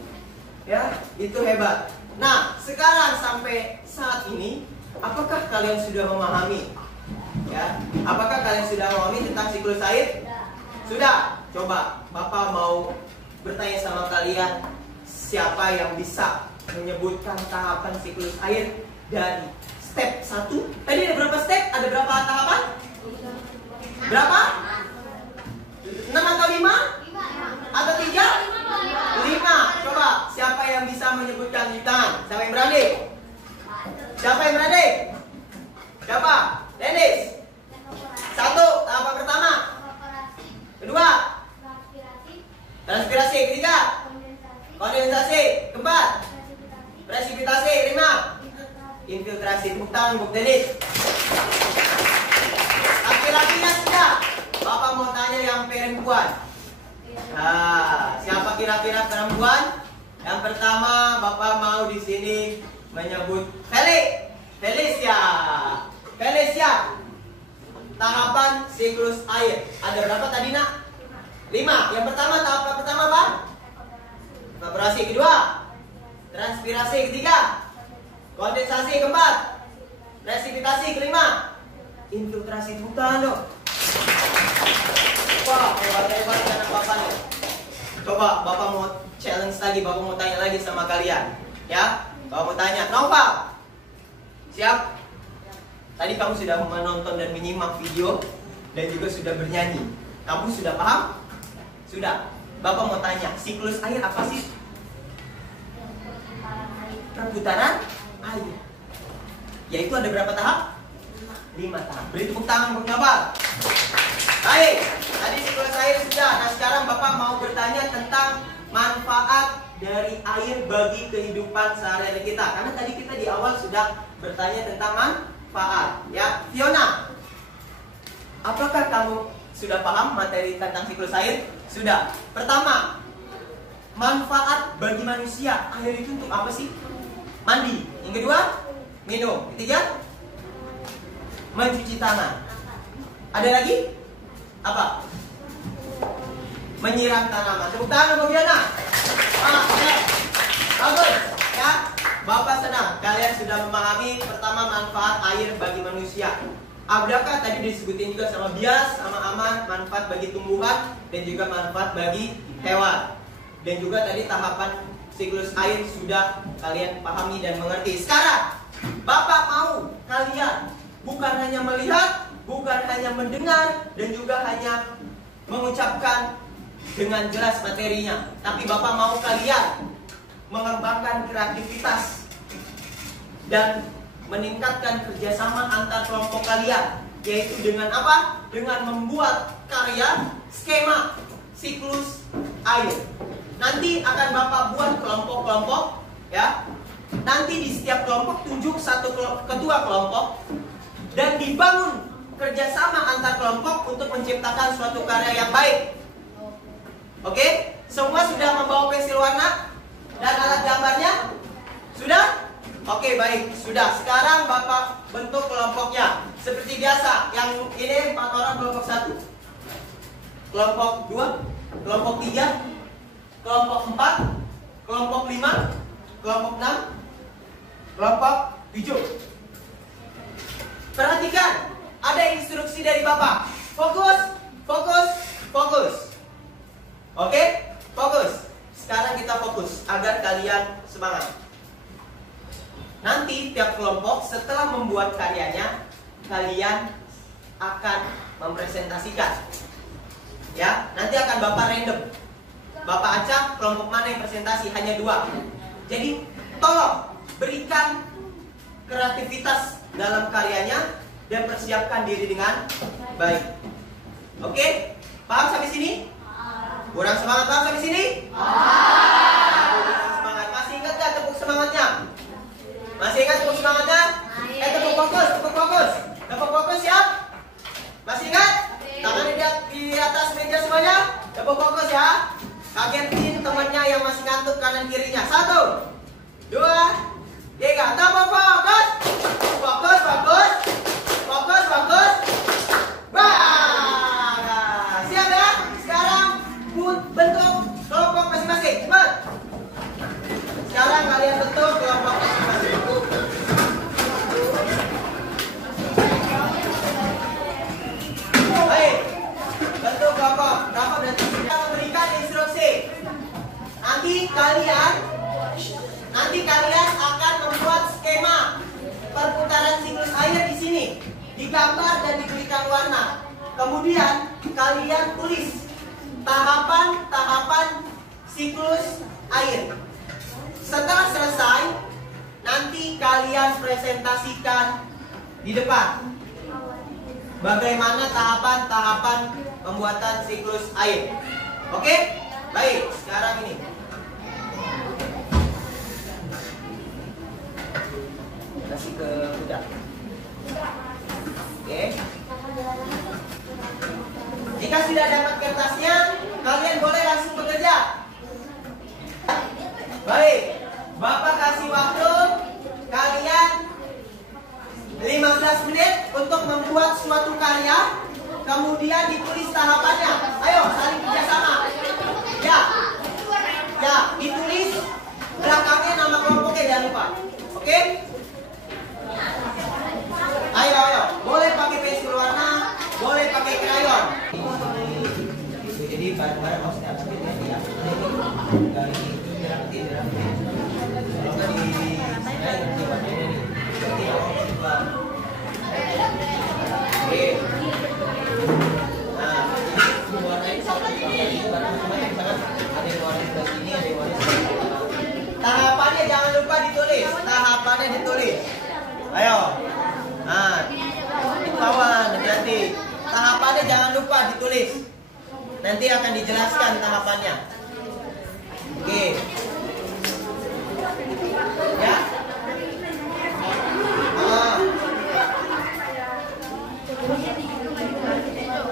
Ya, itu hebat. Nah, sekarang sampai saat ini, apakah kalian sudah memahami? Ya, apakah kalian sudah memahami tentang siklus air? Sudah. Coba Bapak mau bertanya sama kalian, siapa yang bisa menyebutkan tahapan siklus air dari step 1? Tadi ada berapa step? Ada berapa tahapan? Berapa? 6 atau 5? Atau 3? 5. Coba siapa yang bisa menyebutkan di tangan? Siapa yang berani? Siapa yang berani? Siapa? Dennis. 1, tahapan pertama. Evaporasi. Kedua, Transpirasi. transpirasi. Ketiga, Kondensasi. kondensasi. Keempat, Presipitasi. presipitasi. 5, Infiltrasi. infiltrasi. Tepuk tangan untuk Dennis. Laki-lakinya sudah. Bapak mau tanya yang perempuan. Nah, siapa kira-kira perempuan? Yang pertama, Bapak mau di sini menyebut Felicia. Tahapan siklus air. Ada berapa tadi, Nak? 5. Yang pertama, tahapan pertama apa? Evaporasi. Kedua, transpirasi. Ketiga, kondensasi. Keempat, presipitasi. Kelima, infiltrasi. Tepuk tangan dong. Wah, hebat-hebat anak Bapak nih. Coba Bapak mau challenge lagi, Bapak mau tanya lagi sama kalian. Ya, Bapak mau tanya. Nova, siap? Tadi kamu sudah menonton dan menyimak video dan juga sudah bernyanyi. Kamu sudah paham? Sudah. Bapak mau tanya, siklus air apa sih? Perputaran air. Yaitu ada berapa tahap? 5 tahap. Beri tepuk tangan untuk Nova. Baik, tadi siklus air sudah. Nah, sekarang Bapak mau bertanya tentang manfaat dari air bagi kehidupan sehari-hari kita. Karena tadi kita di awal sudah bertanya tentang manfaat. Ya, Fiona, apakah kamu sudah paham materi tentang siklus air? Sudah. Pertama, manfaat bagi manusia. Air itu untuk apa sih? Mandi. Yang kedua, minum. Ketiga, mencuci tangan. Ada lagi? Apa? menyiram tanaman. Tepuk tangan Bu Fiona. Ya. Bagus ya. Bapak senang kalian sudah memahami pertama manfaat air bagi manusia. Adakah tadi disebutin juga sama Bias, sama Aman, manfaat bagi tumbuhan dan juga manfaat bagi hewan. Dan juga tadi tahapan siklus air sudah kalian pahami dan mengerti. Sekarang Bapak mau kalian bukan hanya melihat, bukan hanya mendengar, dan juga hanya mengucapkan dengan jelas materinya, tapi Bapak mau kalian mengembangkan kreativitas dan meningkatkan kerjasama antar kelompok kalian, yaitu dengan apa? Dengan membuat karya skema siklus air. Nanti akan Bapak buat kelompok-kelompok, ya. Nanti di setiap kelompok tunjuk satu ketua kelompok dan dibangun kerjasama antar kelompok untuk menciptakan suatu karya yang baik. Oke? Semua sudah membawa pensil warna dan alat gambarnya? Sudah? Oke, baik, sudah. Sekarang Bapak bentuk kelompoknya seperti biasa. Yang ini 4 orang kelompok 1, kelompok 2, kelompok 3, kelompok 4, kelompok 5, kelompok 6, kelompok 7. Perhatikan, ada instruksi dari Bapak. Fokus, fokus, fokus. Oke, fokus. Sekarang kita fokus agar kalian semangat. Nanti tiap kelompok setelah membuat karyanya, kalian akan mempresentasikan. Ya, nanti akan Bapak random. Bapak acak kelompok mana yang presentasi, hanya 2. Jadi tolong berikan kreativitas dalam karyanya dan persiapkan diri dengan baik. Oke? Paham sampai sini? Kurang semangat paham sampai sini? Kurang semangat. Masih ingat gak tepuk semangatnya? Masih ingat tepuk semangatnya? Tepuk fokus, tepuk fokus. Tepuk fokus, siap? Masih ingat? Tangan di atas meja semuanya. Tepuk fokus ya. Kagetin temannya yang masih ngantuk kanan kirinya. 1, 2, 3. Tepuk fokus. Fokus, fokus. Fokus, fokus. Nah, siap ya? Sekarang bentuk kelompok masing-masing. Cepat. Sekarang kalian bentuk kelompok masing-masing. Baik. Bentuk kelompok. Berapa berarti kita memberikan instruksi. Nanti kalian akan membuat skema perputaran siklus air di sini, digambar dan diberikan warna. Kemudian kalian tulis tahapan-tahapan siklus air. Setelah selesai, nanti kalian presentasikan di depan bagaimana tahapan-tahapan pembuatan siklus air. Oke? Baik, sekarang ini kasih ke kuda. Oke. Jika sudah dapat kertasnya, kalian boleh langsung bekerja. Baik, Bapak kasih waktu kalian 15 menit untuk membuat suatu karya, kemudian ditulis tahapannya. Ayo, saling kerjasama. Ya, ditulis belakangnya nama kelompoknya, jangan lupa. Oke? Ayo, boleh pakai pensil warna, boleh pakai krayon. Jadi bareng-bareng maksudnya apa ya? Dari itu dirangkai. Kalau nggak di warna ini. Oke. Nah, ini warnanya satu ini barang macam-macam, misalkan ada yang warna sebelah sini, ada yang warna sebelah sini. Tahapannya jangan lupa ditulis. Tahapannya ditulis. Ayo. Nah, itu kawan, hati-hati. Tahapannya jangan lupa ditulis. Nanti akan dijelaskan tahapannya. Oke. Ya.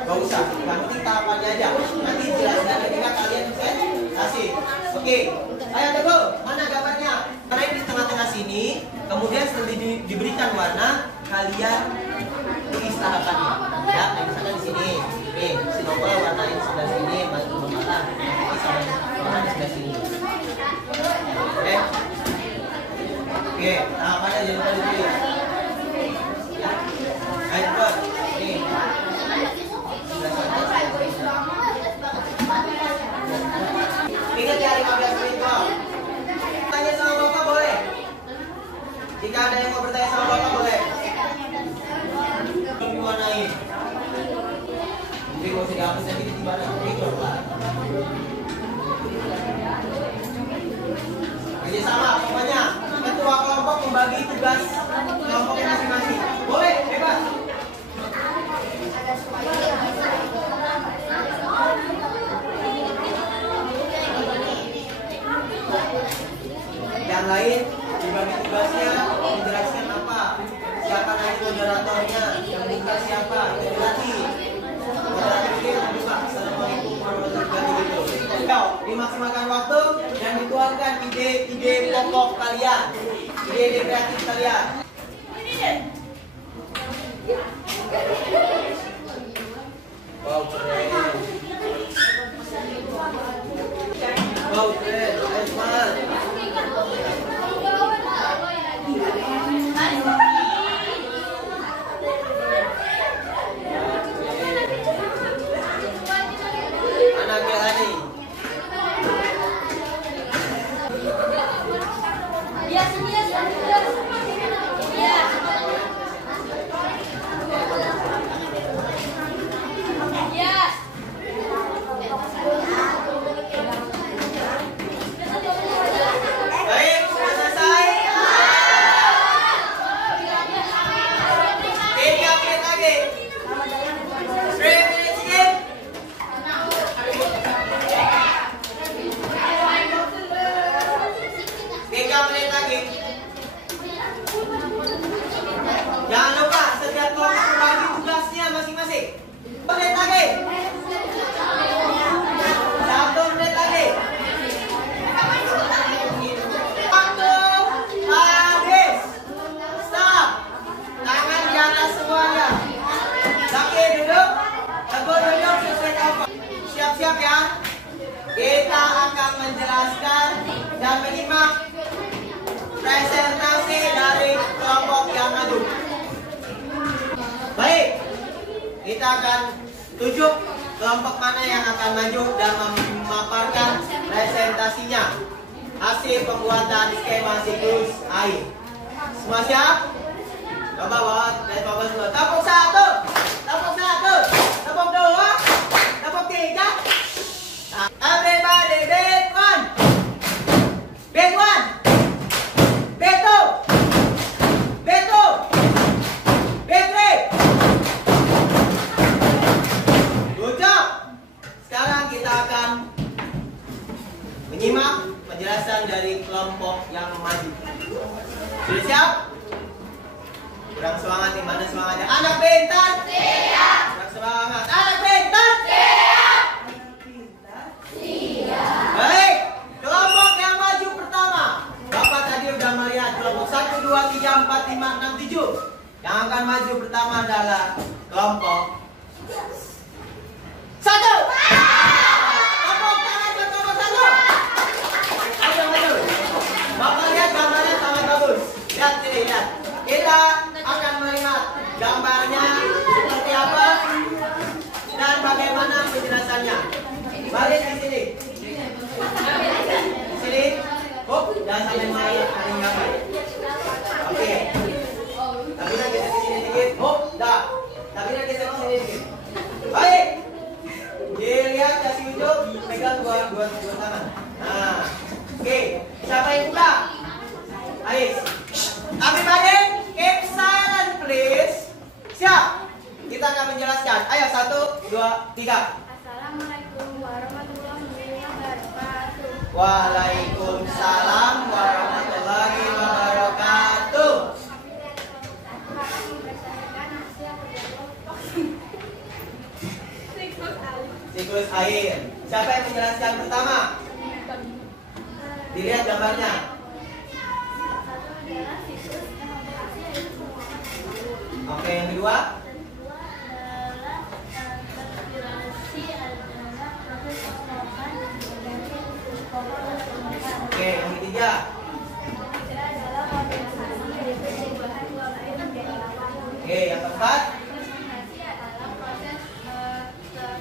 Gak usah, yang penting tahapannya aja. Nanti jelaskan ketika kalian kasih. Oke. Ayo tunggu, mana gambarnya? Karena ini di tengah-tengah sini. Kemudian setelah diberikan warna, kalian tulis tahapannya. Ya, misalkan di sini. Nih, si Nopal warnain sebelah sini, bantu Mama. di sebelah sini. Oke, tahapannya jangan lupa dipilih. Ayo bro, nih. Ingat ya 15 menit bro. Tanya sama bapak boleh. Jika ada yang mau bertanya sama bapak boleh. Belum diwarnain. Jadi kalau sudah dihapus nanti ditibakan gitu lah. Jadi sama pokoknya ketua kelompok membagi tugas kelompoknya masing-masing. Boleh, bebas. Yang lain dibagi tugasnya, menjelaskan apa, siapa nanti moderatornya, yang buka siapa, itu dilatih. Moderator itu membuka. Assalamualaikum warahmatullahi wabarakatuh. Dimaksimalkan waktu dan dituangkan ide-ide pokok kalian, ide-ide kreatif kalian. Wow, keren. Wow, keren. Ayo semangat. Anak Gelani. Baik, sudah selesai. 3 menit lagi. 3 minutes again. 3 menit lagi. Jangan lupa setiap kelompok berbagi tugasnya masing-masing. 1 menit lagi. 1 menit lagi. Waktu habis. Stop. Tangan di atas semuanya. Kaki duduk. Teguk duduk sesuai kelompok. Siap-siap ya. Kita akan menjelaskan dan menyimak presentasi dari kelompok yang maju. Baik, kita akan tunjuk kelompok mana yang akan maju dan memaparkan presentasinya. Hasil pembuatan skema siklus air. Semua siap? Coba bawa dari bawah dulu. Tepuk 1, tepuk 1, tepuk 2, tepuk 3. Everybody, beat 1, beat 1, beat 2, beat 2, beat 3. Good job. Sekarang kita akan menyimak penjelasan dari kelompok yang maju. Sudah siap? Kurang semangat nih, mana semangatnya? Anak pintar? Siap. Kurang semangat. Anak pintar? Siap. Baik, kelompok yang maju pertama. Bapak tadi udah melihat kelompok 1, 2, 3, 4, 5, 6, 7. Yang akan maju pertama adalah kelompok 1. Tepuk tangan buat kelompok 1. Ayo maju. Bapak lihat gambarnya sangat bagus. Lihat sini, lihat. Kita akan melihat gambarnya seperti apa dan bagaimana penjelasannya. Balik di sini. Di sini. Hop, jangan sampai melihat gambar. Oke. Tapi nanti ke sini dikit. Hop, dah. Tapi nanti ke sini dikit. Baik. Dilihat kasih unjuk, pegang dua tangan. Nah. Oke, siapa yang buka? Ais. Everybody, keep silent please. Siap. Kita akan menjelaskan. Ayo 1, 2, 3. Assalamualaikum warahmatullahi wabarakatuh. Waalaikumsalam warahmatullahi wabarakatuh. Akan berdasarkan hasil kelompok Siklus air. Siapa yang menjelaskan pertama? Dilihat gambarnya. satu adalah siklus evaporasi air semua. Oke, yang kedua? Kedua adalah transpirasi adalah proses pengolahan Oke, yang ketiga. Ketiga adalah organisasi, yaitu perubahan uang air menjadi awan. Oke, yang keempat. Konsentrasi adalah proses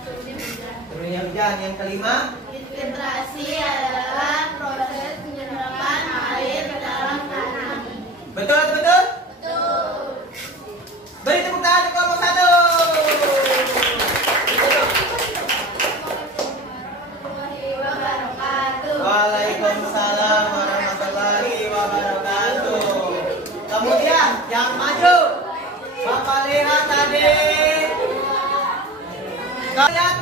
turunnya hujan. Turunnya hujan. Yang kelima. Filtrasi adalah proses penyerapan air ke dalam tanah. Betul, betul? Betul. Beri tepuk tangan ke kelompok 1. Waalaikumsalam warahmatullahi wabarakatuh. Kemudian yang maju, Bapak lihat tadi. Kalian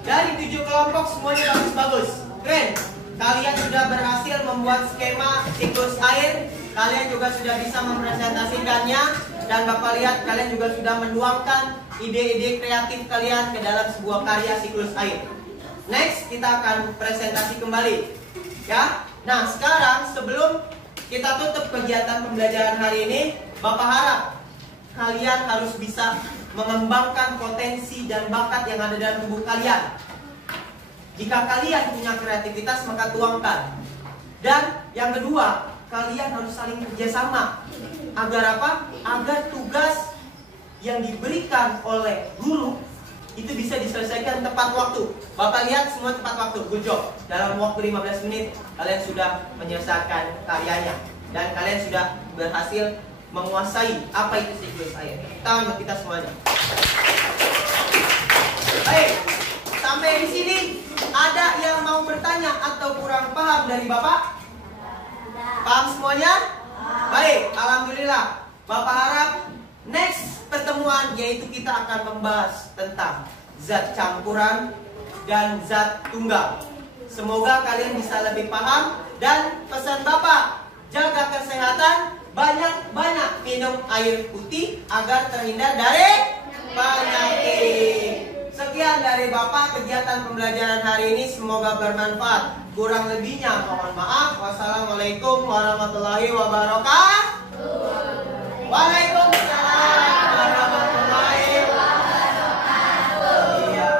dari 7 kelompok semuanya bagus-bagus, keren. Kalian sudah berhasil membuat skema siklus air. Kalian juga sudah bisa mempresentasikannya. Dan Bapak lihat kalian juga sudah menuangkan ide-ide kreatif kalian ke dalam sebuah karya siklus air. Next, kita akan presentasi kembali. Ya. Nah, sekarang sebelum kita tutup kegiatan pembelajaran hari ini, Bapak harap kalian harus bisa mengembangkan potensi dan bakat yang ada dalam tubuh kalian. Jika kalian punya kreativitas, maka tuangkan. Dan yang kedua, kalian harus saling kerjasama. Agar apa? Agar tugas yang diberikan oleh guru itu bisa diselesaikan tepat waktu. Bapak lihat semua tepat waktu. Good job. Dalam waktu 15 menit kalian sudah menyelesaikan karyanya. Dan kalian sudah berhasil menguasai apa itu siklus air. Tangan buat kita semuanya. Baik. Sampai di sini ada yang mau bertanya atau kurang paham dari Bapak? Paham semuanya? Baik, alhamdulillah. Bapak harap next pertemuan yaitu kita akan membahas tentang zat campuran dan zat tunggal. Semoga kalian bisa lebih paham. Dan pesan Bapak, jaga kesehatan, banyak-banyak minum air putih agar terhindar dari penyakit. Sekian dari Bapak kegiatan pembelajaran hari ini, semoga bermanfaat. Kurang lebihnya mohon maaf. Wassalamualaikum warahmatullahi wabarakatuh. Waalaikumsalam warahmatullahi wabarakatuh. Iya.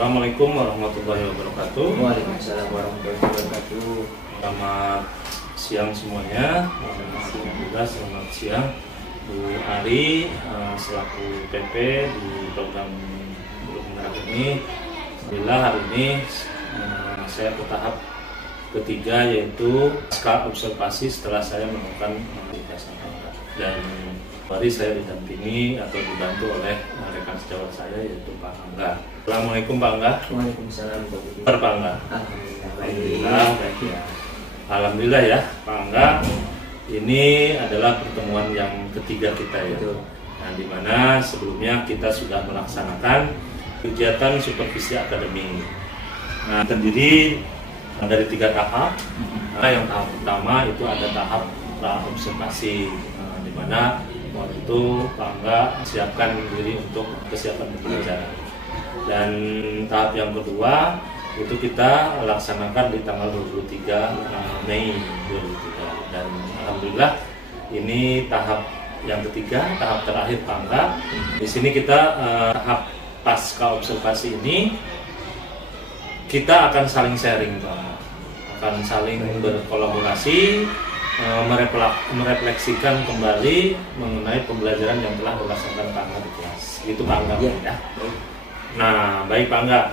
Assalamualaikum warahmatullahi wabarakatuh. Waalaikumsalam warahmatullahi wabarakatuh. Selamat siang semuanya. Selamat siang Bu Ari selaku PP di program Guru Penggerak ini. Alhamdulillah hari ini saya ke tahap ketiga, yaitu pasca observasi setelah saya melakukan tugas. Dan hari saya didampingi atau dibantu oleh rekan sejawat saya yaitu Pak Angga. Assalamualaikum Pak Angga. Waalaikumsalam Pak Angga. Alhamdulillah. Baik ya. Alhamdulillah ya Pak Angga. Ini adalah pertemuan yang ketiga kita ya. Nah, di mana sebelumnya kita sudah melaksanakan kegiatan supervisi akademik. Nah, terdiri dari 3 tahap. Nah, yang tahap pertama itu ada tahap pra observasi, di mana waktu itu Pak Angga siapkan diri untuk kesiapan pembelajaran. Dan tahap yang kedua itu kita laksanakan di tanggal 23 Mei 2003. Dan alhamdulillah ini tahap yang ketiga, tahap terakhir Pak Angga. Di sini kita tahap pasca observasi ini kita akan saling sharing Pak Angga. Akan saling berkolaborasi, merefleksikan kembali mengenai pembelajaran yang telah dilaksanakan Pak Angga di kelas. Gitu Pak Angga ya. Nah, baik Pak Angga.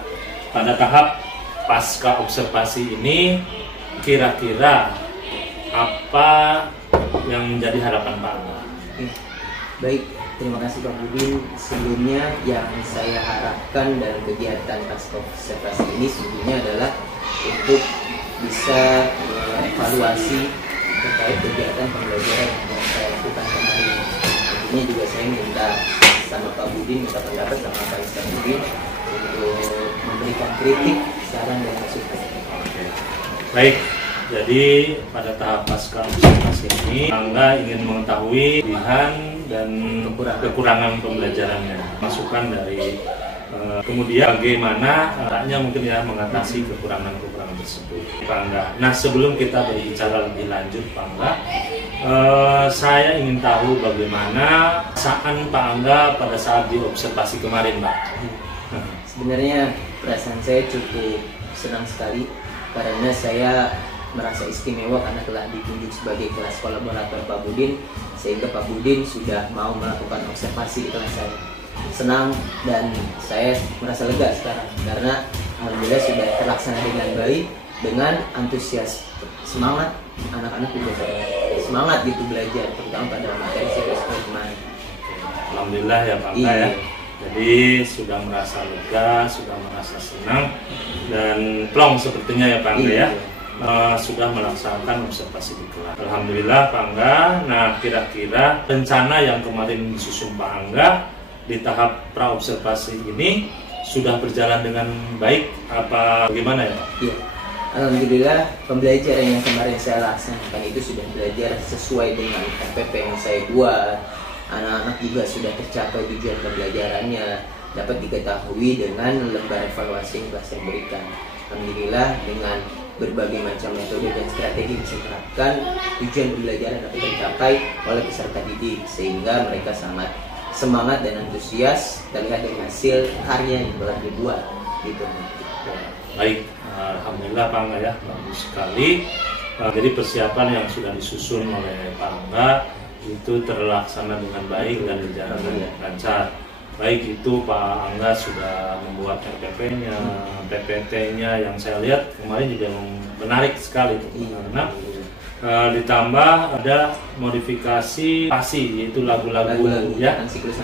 Pada tahap pasca observasi ini kira-kira apa yang menjadi harapan Pak Angga? Baik, terima kasih Pak Budin. Sebelumnya yang saya harapkan dalam kegiatan pasca observasi ini sebetulnya adalah untuk bisa mengevaluasi terkait kegiatan pembelajaran yang saya lakukan kemarin. Ini juga saya minta sama Pak Budin, minta pendapat sama Pak Budin untuk memberikan kritik, saran dan masukan. Baik, jadi pada tahap pasca observasi ini Angga ingin mengetahui pilihan dan kekurangan pembelajarannya, masukan dari kemudian bagaimana caranya mungkin ya mengatasi kekurangan-kekurangan tersebut, Pak Angga. Nah, sebelum kita berbicara lebih lanjut, Pak Angga, saya ingin tahu bagaimana perasaan Pak Angga pada saat diobservasi kemarin, Pak. Sebenarnya perasaan saya cukup senang sekali karena saya merasa istimewa karena telah ditunjuk sebagai kelas kolaborator Pak Budin, sehingga Pak Budin sudah mau melakukan observasi di kelas saya. Senang dan saya merasa lega sekarang karena alhamdulillah sudah terlaksana dengan baik, dengan antusias, semangat, anak-anak juga semangat gitu belajar, terutama pada materi psikologi kemarin. Alhamdulillah ya Pak Angga ya. Jadi sudah merasa lega, sudah merasa senang dan plong sepertinya ya Pak Angga ya. Sudah melaksanakan observasi di kelas. Alhamdulillah Pak Angga. Nah, kira-kira rencana yang kemarin disusun Pak Angga di tahap praobservasi ini sudah berjalan dengan baik apa bagaimana ya Pak? Iya. Alhamdulillah pembelajaran yang kemarin saya laksanakan itu sudah belajar sesuai dengan RPP yang saya buat. Anak-anak juga sudah tercapai tujuan pembelajarannya, dapat diketahui dengan lembar evaluasi yang telah saya berikan. Alhamdulillah dengan berbagai macam metode dan strategi yang saya terapkan, tujuan pembelajaran dapat tercapai oleh peserta didik sehingga mereka sangat semangat dan antusias terlihat dari hasil karya yang telah dibuat gitu. Baik, alhamdulillah Pak Angga ya, bagus sekali. Jadi persiapan yang sudah disusun oleh Pak Angga itu terlaksana dengan baik dan berjalan dengan lancar. Baik itu Pak Angga sudah membuat RPP-nya, PPT-nya yang saya lihat kemarin juga menarik sekali karena ditambah ada modifikasi pasti yaitu lagu-lagu ya,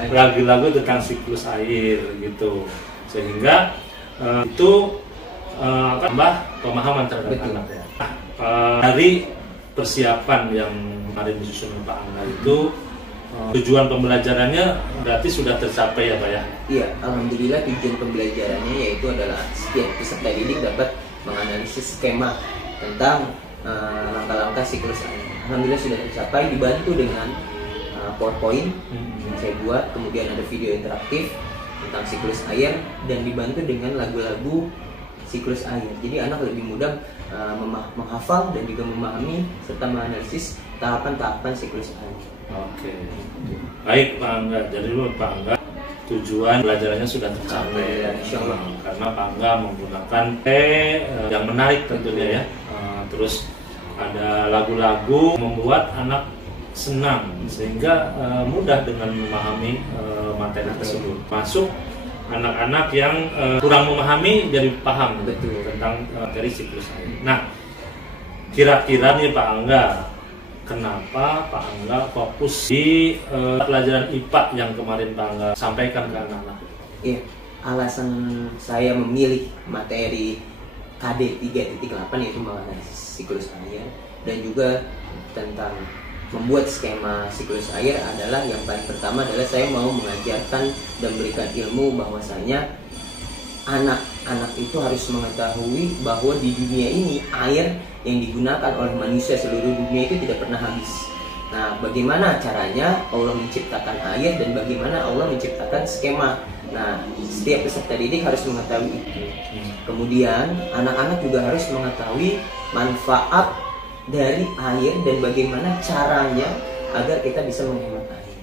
lagu-lagu tentang siklus air gitu, sehingga itu tambah pemahaman terhadap anak ya. Dari persiapan yang kemarin disusun Pak Angga itu tujuan pembelajarannya berarti sudah tercapai ya Pak ya? Iya, alhamdulillah tujuan pembelajarannya yaitu adalah setiap peserta didik dapat menganalisis skema tentang langkah-langkah siklus air. Alhamdulillah sudah tercapai, dibantu dengan PowerPoint yang saya buat, kemudian ada video interaktif tentang siklus air dan dibantu dengan lagu-lagu siklus air. Jadi anak lebih mudah menghafal dan juga memahami serta menganalisis tahapan-tahapan siklus air. Oke. Baik Pak Angga, jadi Pak Angga tujuan belajarannya sudah tercapai Insyaallah. Karena Pak Angga menggunakan yang menarik tentunya ya. Terus ada lagu-lagu membuat anak senang sehingga mudah dengan memahami materi tersebut. Masuk anak-anak yang kurang memahami jadi paham tentang materi siklus air. Nah, kira-kira nih Pak Angga, kenapa Pak Angga fokus di pelajaran IPA yang kemarin Pak Angga sampaikan ke anak-anak? Iya, alasan saya memilih materi KD 3.8 yaitu menganalisis siklus air dan juga tentang membuat skema siklus air adalah yang paling pertama adalah saya mau mengajarkan dan berikan ilmu bahwasanya anak-anak itu harus mengetahui bahwa di dunia ini air yang digunakan oleh manusia seluruh dunia itu tidak pernah habis. Nah, bagaimana caranya Allah menciptakan air dan bagaimana Allah menciptakan skema. Nah, setiap peserta didik harus mengetahui itu. Kemudian anak-anak juga harus mengetahui manfaat dari air dan bagaimana caranya agar kita bisa menghemat air.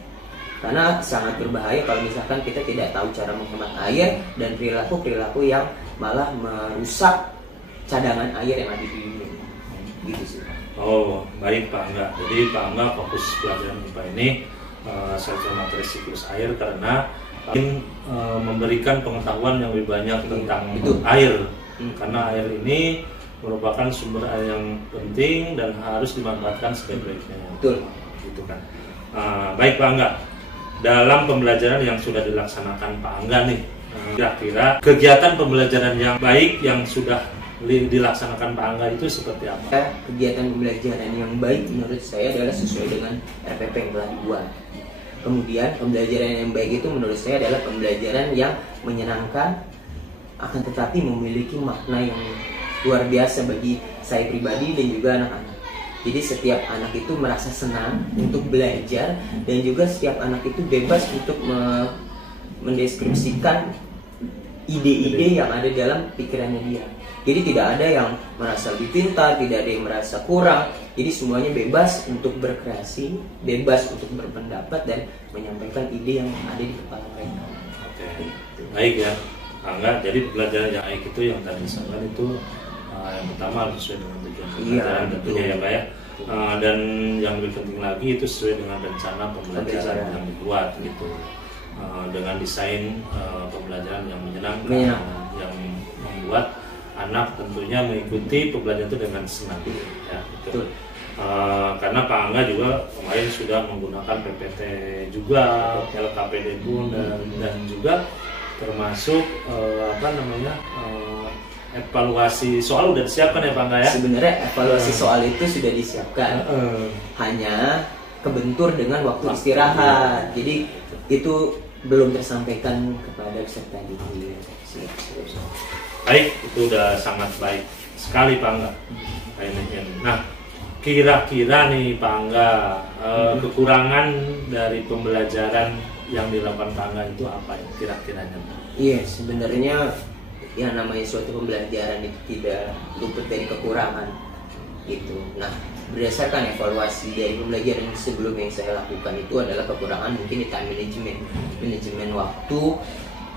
Karena sangat berbahaya kalau misalkan kita tidak tahu cara menghemat air dan perilaku-perilaku yang malah merusak cadangan air yang ada di dunia. Gitu sih. Oh, baik Pak Angga. Jadi Pak Angga fokus pelajaran IPA ini saja materi siklus air karena ingin memberikan pengetahuan yang lebih banyak tentang air. Karena air ini merupakan sumber air yang penting dan harus dimanfaatkan sebaik-baiknya. Betul. Gitu kan. Baik Pak Angga. Dalam pembelajaran yang sudah dilaksanakan Pak Angga nih, kira-kira kegiatan pembelajaran yang baik yang sudah dilaksanakan Pak Angga itu seperti apa? Kegiatan pembelajaran yang baik menurut saya adalah sesuai dengan RPP yang telah dibuat. Kemudian pembelajaran yang baik itu menurut saya adalah pembelajaran yang menyenangkan, akan tetapi memiliki makna yang luar biasa bagi saya pribadi dan juga anak-anak. Jadi setiap anak itu merasa senang untuk belajar, dan juga setiap anak itu bebas untuk mendeskripsikan ide-ide yang ada dalam pikirannya dia. Jadi tidak ada yang merasa lebih pintar, tidak ada yang merasa kurang. Jadi semuanya bebas untuk berkreasi, bebas untuk berpendapat dan menyampaikan ide yang ada di kepala mereka. Oke, baik ya. Angga, jadi pembelajaran yang baik itu yang tadi disampaikan itu yang pertama harus sesuai dengan tujuan pembelajaran tentunya ya Pak ya. Dan yang lebih penting lagi itu sesuai dengan rencana pembelajaran yang dibuat gitu. Dengan desain pembelajaran yang menyenangkan, yang membuat anak tentunya mengikuti pembelajaran itu dengan senang ya, gitu. Karena Pak Angga juga kemarin sudah menggunakan PPT juga, LKPD pun dan juga termasuk evaluasi soal udah disiapkan ya Pak Angga ya? Sebenarnya evaluasi soal itu sudah disiapkan, hanya kebentur dengan waktu istirahat. Jadi itu belum tersampaikan kepada peserta didik. Baik, itu udah sangat baik sekali Pak Angga. Nah, kira-kira nih Pak Angga, kekurangan dari pembelajaran yang dilakukan Pak Angga itu apa ya kira-kiranya? Iya, sebenarnya yang namanya suatu pembelajaran itu tidak luput dari kekurangan gitu. Nah, berdasarkan evaluasi dari pembelajaran sebelum yang saya lakukan itu adalah kekurangan mungkin di time manajemen waktu.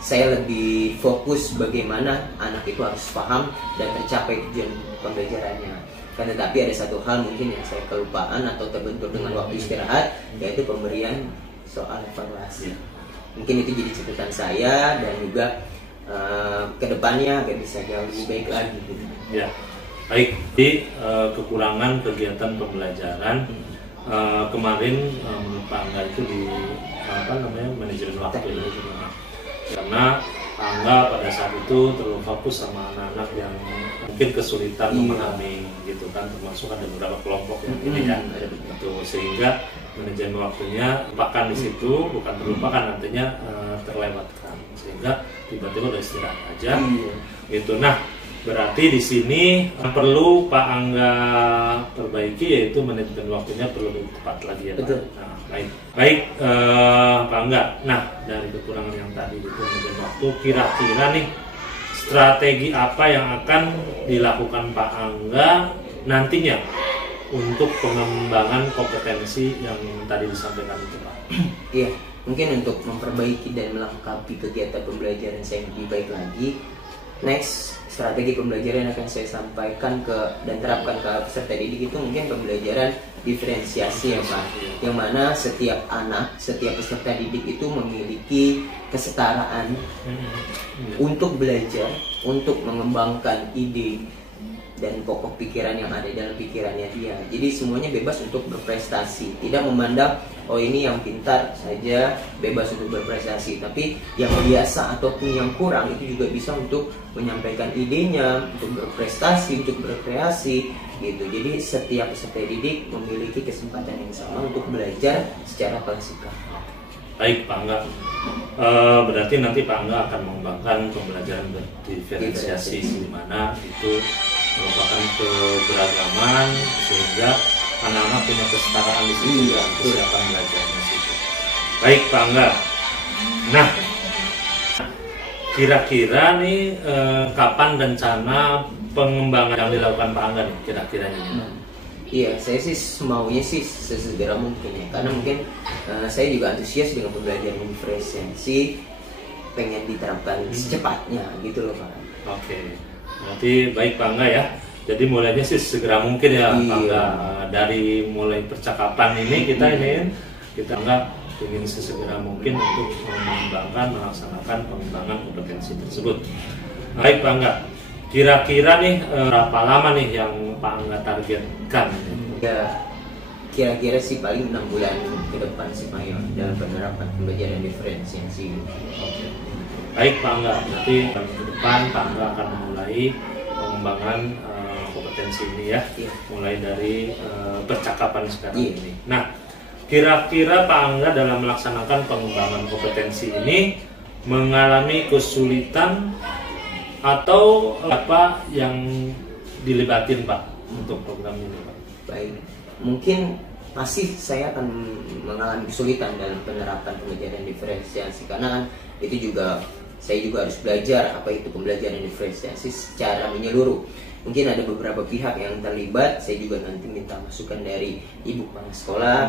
Saya lebih fokus bagaimana anak itu harus paham dan tercapai tujuan pembelajarannya. Kan tetapi ada satu hal mungkin yang saya kelupaan atau terbentur dengan waktu istirahat, yaitu pemberian soal evaluasi. Mungkin itu jadi catatan saya dan juga kedepannya agar bisa jauh lebih baik lagi. Ya, baik. Di kekurangan kegiatan pembelajaran kemarin menurut Pak Angga itu di manajemen waktu. Karena Pak Angga pada saat itu terlalu fokus sama anak-anak yang mungkin kesulitan memahami gitu kan, termasuk ada beberapa kelompok yang ini ya, itu sehingga manajemen waktunya lupakan di situ, bukan terlupakan artinya terlewatkan, sehingga tiba-tiba udah istirahat aja gitu. Nah, berarti di sini perlu Pak Angga perbaiki, yaitu manajemen waktunya perlu lebih tepat lagi ya Pak. Nah, baik Pak Angga. Nah, dari kekurangan yang tadi itu manajemen waktu, kira-kira nih strategi apa yang akan dilakukan Pak Angga nantinya untuk pengembangan kompetensi yang tadi disampaikan itu Pak? Iya, mungkin untuk memperbaiki dan melengkapi kegiatan pembelajaran saya lebih baik lagi. Next, strategi pembelajaran yang akan saya sampaikan dan terapkan ke peserta didik itu mungkin pembelajaran diferensiasi ya Pak. Yang mana setiap anak, setiap peserta didik itu memiliki kesetaraan untuk belajar, untuk mengembangkan ide dan pokok pikiran yang ada dalam pikirannya dia. Jadi semuanya bebas untuk berprestasi, tidak memandang oh ini yang pintar saja bebas untuk berprestasi, tapi yang biasa ataupun yang kurang itu juga bisa untuk menyampaikan idenya, untuk berprestasi, untuk berkreasi gitu. Jadi setiap peserta didik memiliki kesempatan yang sama untuk belajar secara klasikal. Baik Pak Angga, berarti nanti Pak Angga akan mengembangkan pembelajaran berdiferensiasi di mana itu merupakan keberagaman sehingga anak-anak punya kesetaraan di situ dan kesiapan belajarnya situ. Baik Pak Angga. Nah, kira-kira nih kapan rencana pengembangan yang dilakukan Pak Angga nih kira-kiranya? Iya, saya sih maunya sih sesegera mungkin ya, karena mungkin saya juga antusias dengan pembelajaran diferensiasi, pengen diterapkan secepatnya gitu loh Pak. Oke. Berarti baik Pak Angga ya. Jadi mulainya sih segera mungkin ya Pak Angga. Dari mulai percakapan ini kita ingin sesegera mungkin untuk mengembangkan, melaksanakan pengembangan kompetensi tersebut. Baik Pak Angga. Kira-kira nih berapa lama nih yang Pak Angga targetkan? Ya, kira-kira sih paling 6 bulan ke depan sih Pak ya, dalam penerapan pembelajaran diferensiasi. Oke. Baik Pak Angga, berarti ke depan Pak Angga akan memulai pengembangan kompetensi ini ya, mulai dari percakapan sekarang ini. Nah, kira-kira Pak Angga dalam melaksanakan pengembangan kompetensi ini mengalami kesulitan atau apa yang dilibatin Pak untuk program ini Pak? Baik, mungkin pasti saya akan mengalami kesulitan dalam penerapan pembelajaran diferensiasi, karena kan itu juga saya juga harus belajar apa itu pembelajaran diferensiasi secara menyeluruh. Mungkin ada beberapa pihak yang terlibat, saya juga nanti minta masukan dari ibu kepala sekolah,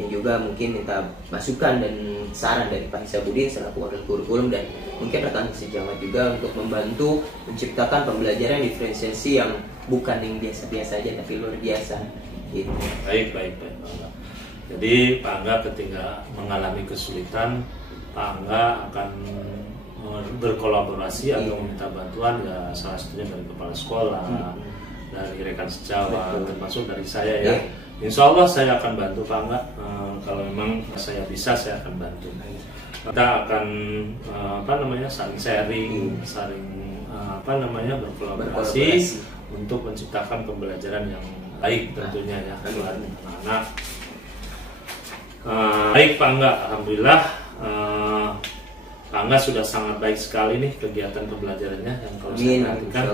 dan juga mungkin minta masukan dan saran dari Pak Hisabudin selaku wakil kurikulum, dan mungkin rekan sejawat juga untuk membantu menciptakan pembelajaran diferensiasi yang bukan yang biasa-biasa aja tapi luar biasa gitu. Baik Pak Angga. Jadi Pak Angga ketika mengalami kesulitan, Pak Angga akan berkolaborasi atau meminta bantuan ya, salah satunya dari kepala sekolah, dari rekan sejawat, termasuk dari saya ya. Insya Allah saya akan bantu Pak Angga. Kalau memang saya bisa, saya akan bantu. Kita akan saling sharing, saling berkolaborasi untuk menciptakan pembelajaran yang baik tentunya ya buat anak-anak. Baik Pak Angga, alhamdulillah. Pak Angga sudah sangat baik sekali nih kegiatan pembelajarannya yang kalau saya perhatikan.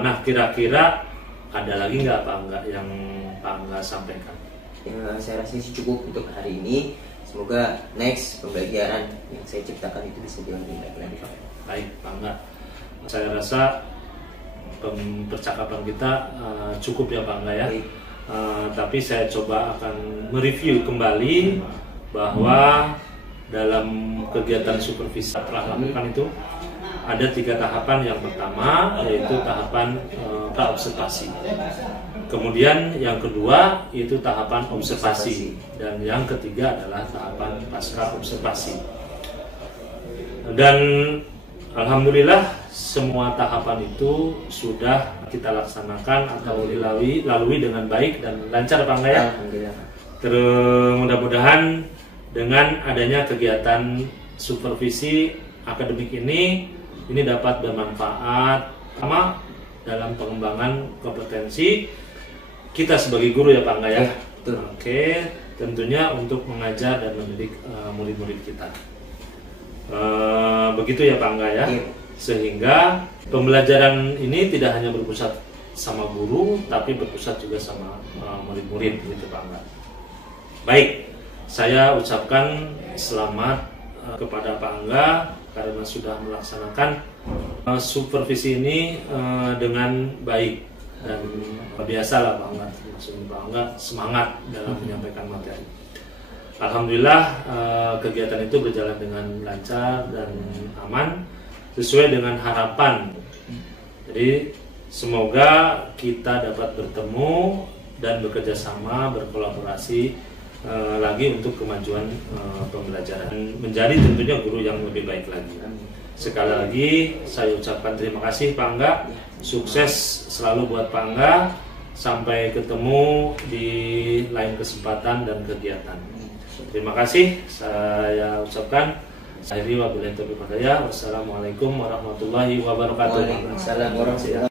Nah, kira-kira ada lagi nggak Pak Angga yang Pak Angga sampaikan? Ya, saya rasa sih cukup untuk hari ini. Semoga next pembelajaran yang saya ciptakan itu bisa jauh lebih baik lagi Pak. Baik Pak Angga, saya rasa percakapan kita cukup ya Pak Angga ya. Tapi saya coba akan mereview kembali bahwa dalam kegiatan supervisi telah lakukan itu ada 3 tahapan. Yang pertama yaitu tahapan praobservasi, kemudian yang kedua itu tahapan observasi, dan yang ketiga adalah tahapan pasca observasi. Dan alhamdulillah semua tahapan itu sudah kita laksanakan atau dilalui dengan baik dan lancar Pak Angga ya. Terus mudah-mudahan dengan adanya kegiatan supervisi akademik ini dapat bermanfaat sama dalam pengembangan kompetensi kita sebagai guru ya Pak Angga ya. Oke, tentunya untuk mengajar dan mendidik murid-murid kita. Begitu ya Pak Angga ya. Sehingga pembelajaran ini tidak hanya berpusat sama guru, tapi berpusat juga sama murid-murid gitu Pak Angga. Baik. Saya ucapkan selamat kepada Pak Angga karena sudah melaksanakan supervisi ini dengan baik, dan biasalah Pak Angga. Maksudnya Pak Angga semangat dalam menyampaikan materi. Alhamdulillah kegiatan itu berjalan dengan lancar dan aman sesuai dengan harapan. Jadi semoga kita dapat bertemu dan bekerja sama, berkolaborasi lagi untuk kemajuan pembelajaran, menjadi tentunya guru yang lebih baik lagi. Sekali lagi saya ucapkan terima kasih Pak Angga, sukses selalu buat Pak Angga, sampai ketemu di lain kesempatan dan kegiatan. Terima kasih saya ucapkan. Wassalamualaikum warahmatullahi wabarakatuh. Waalaikumsalam warahmatullahi wabarakatuh.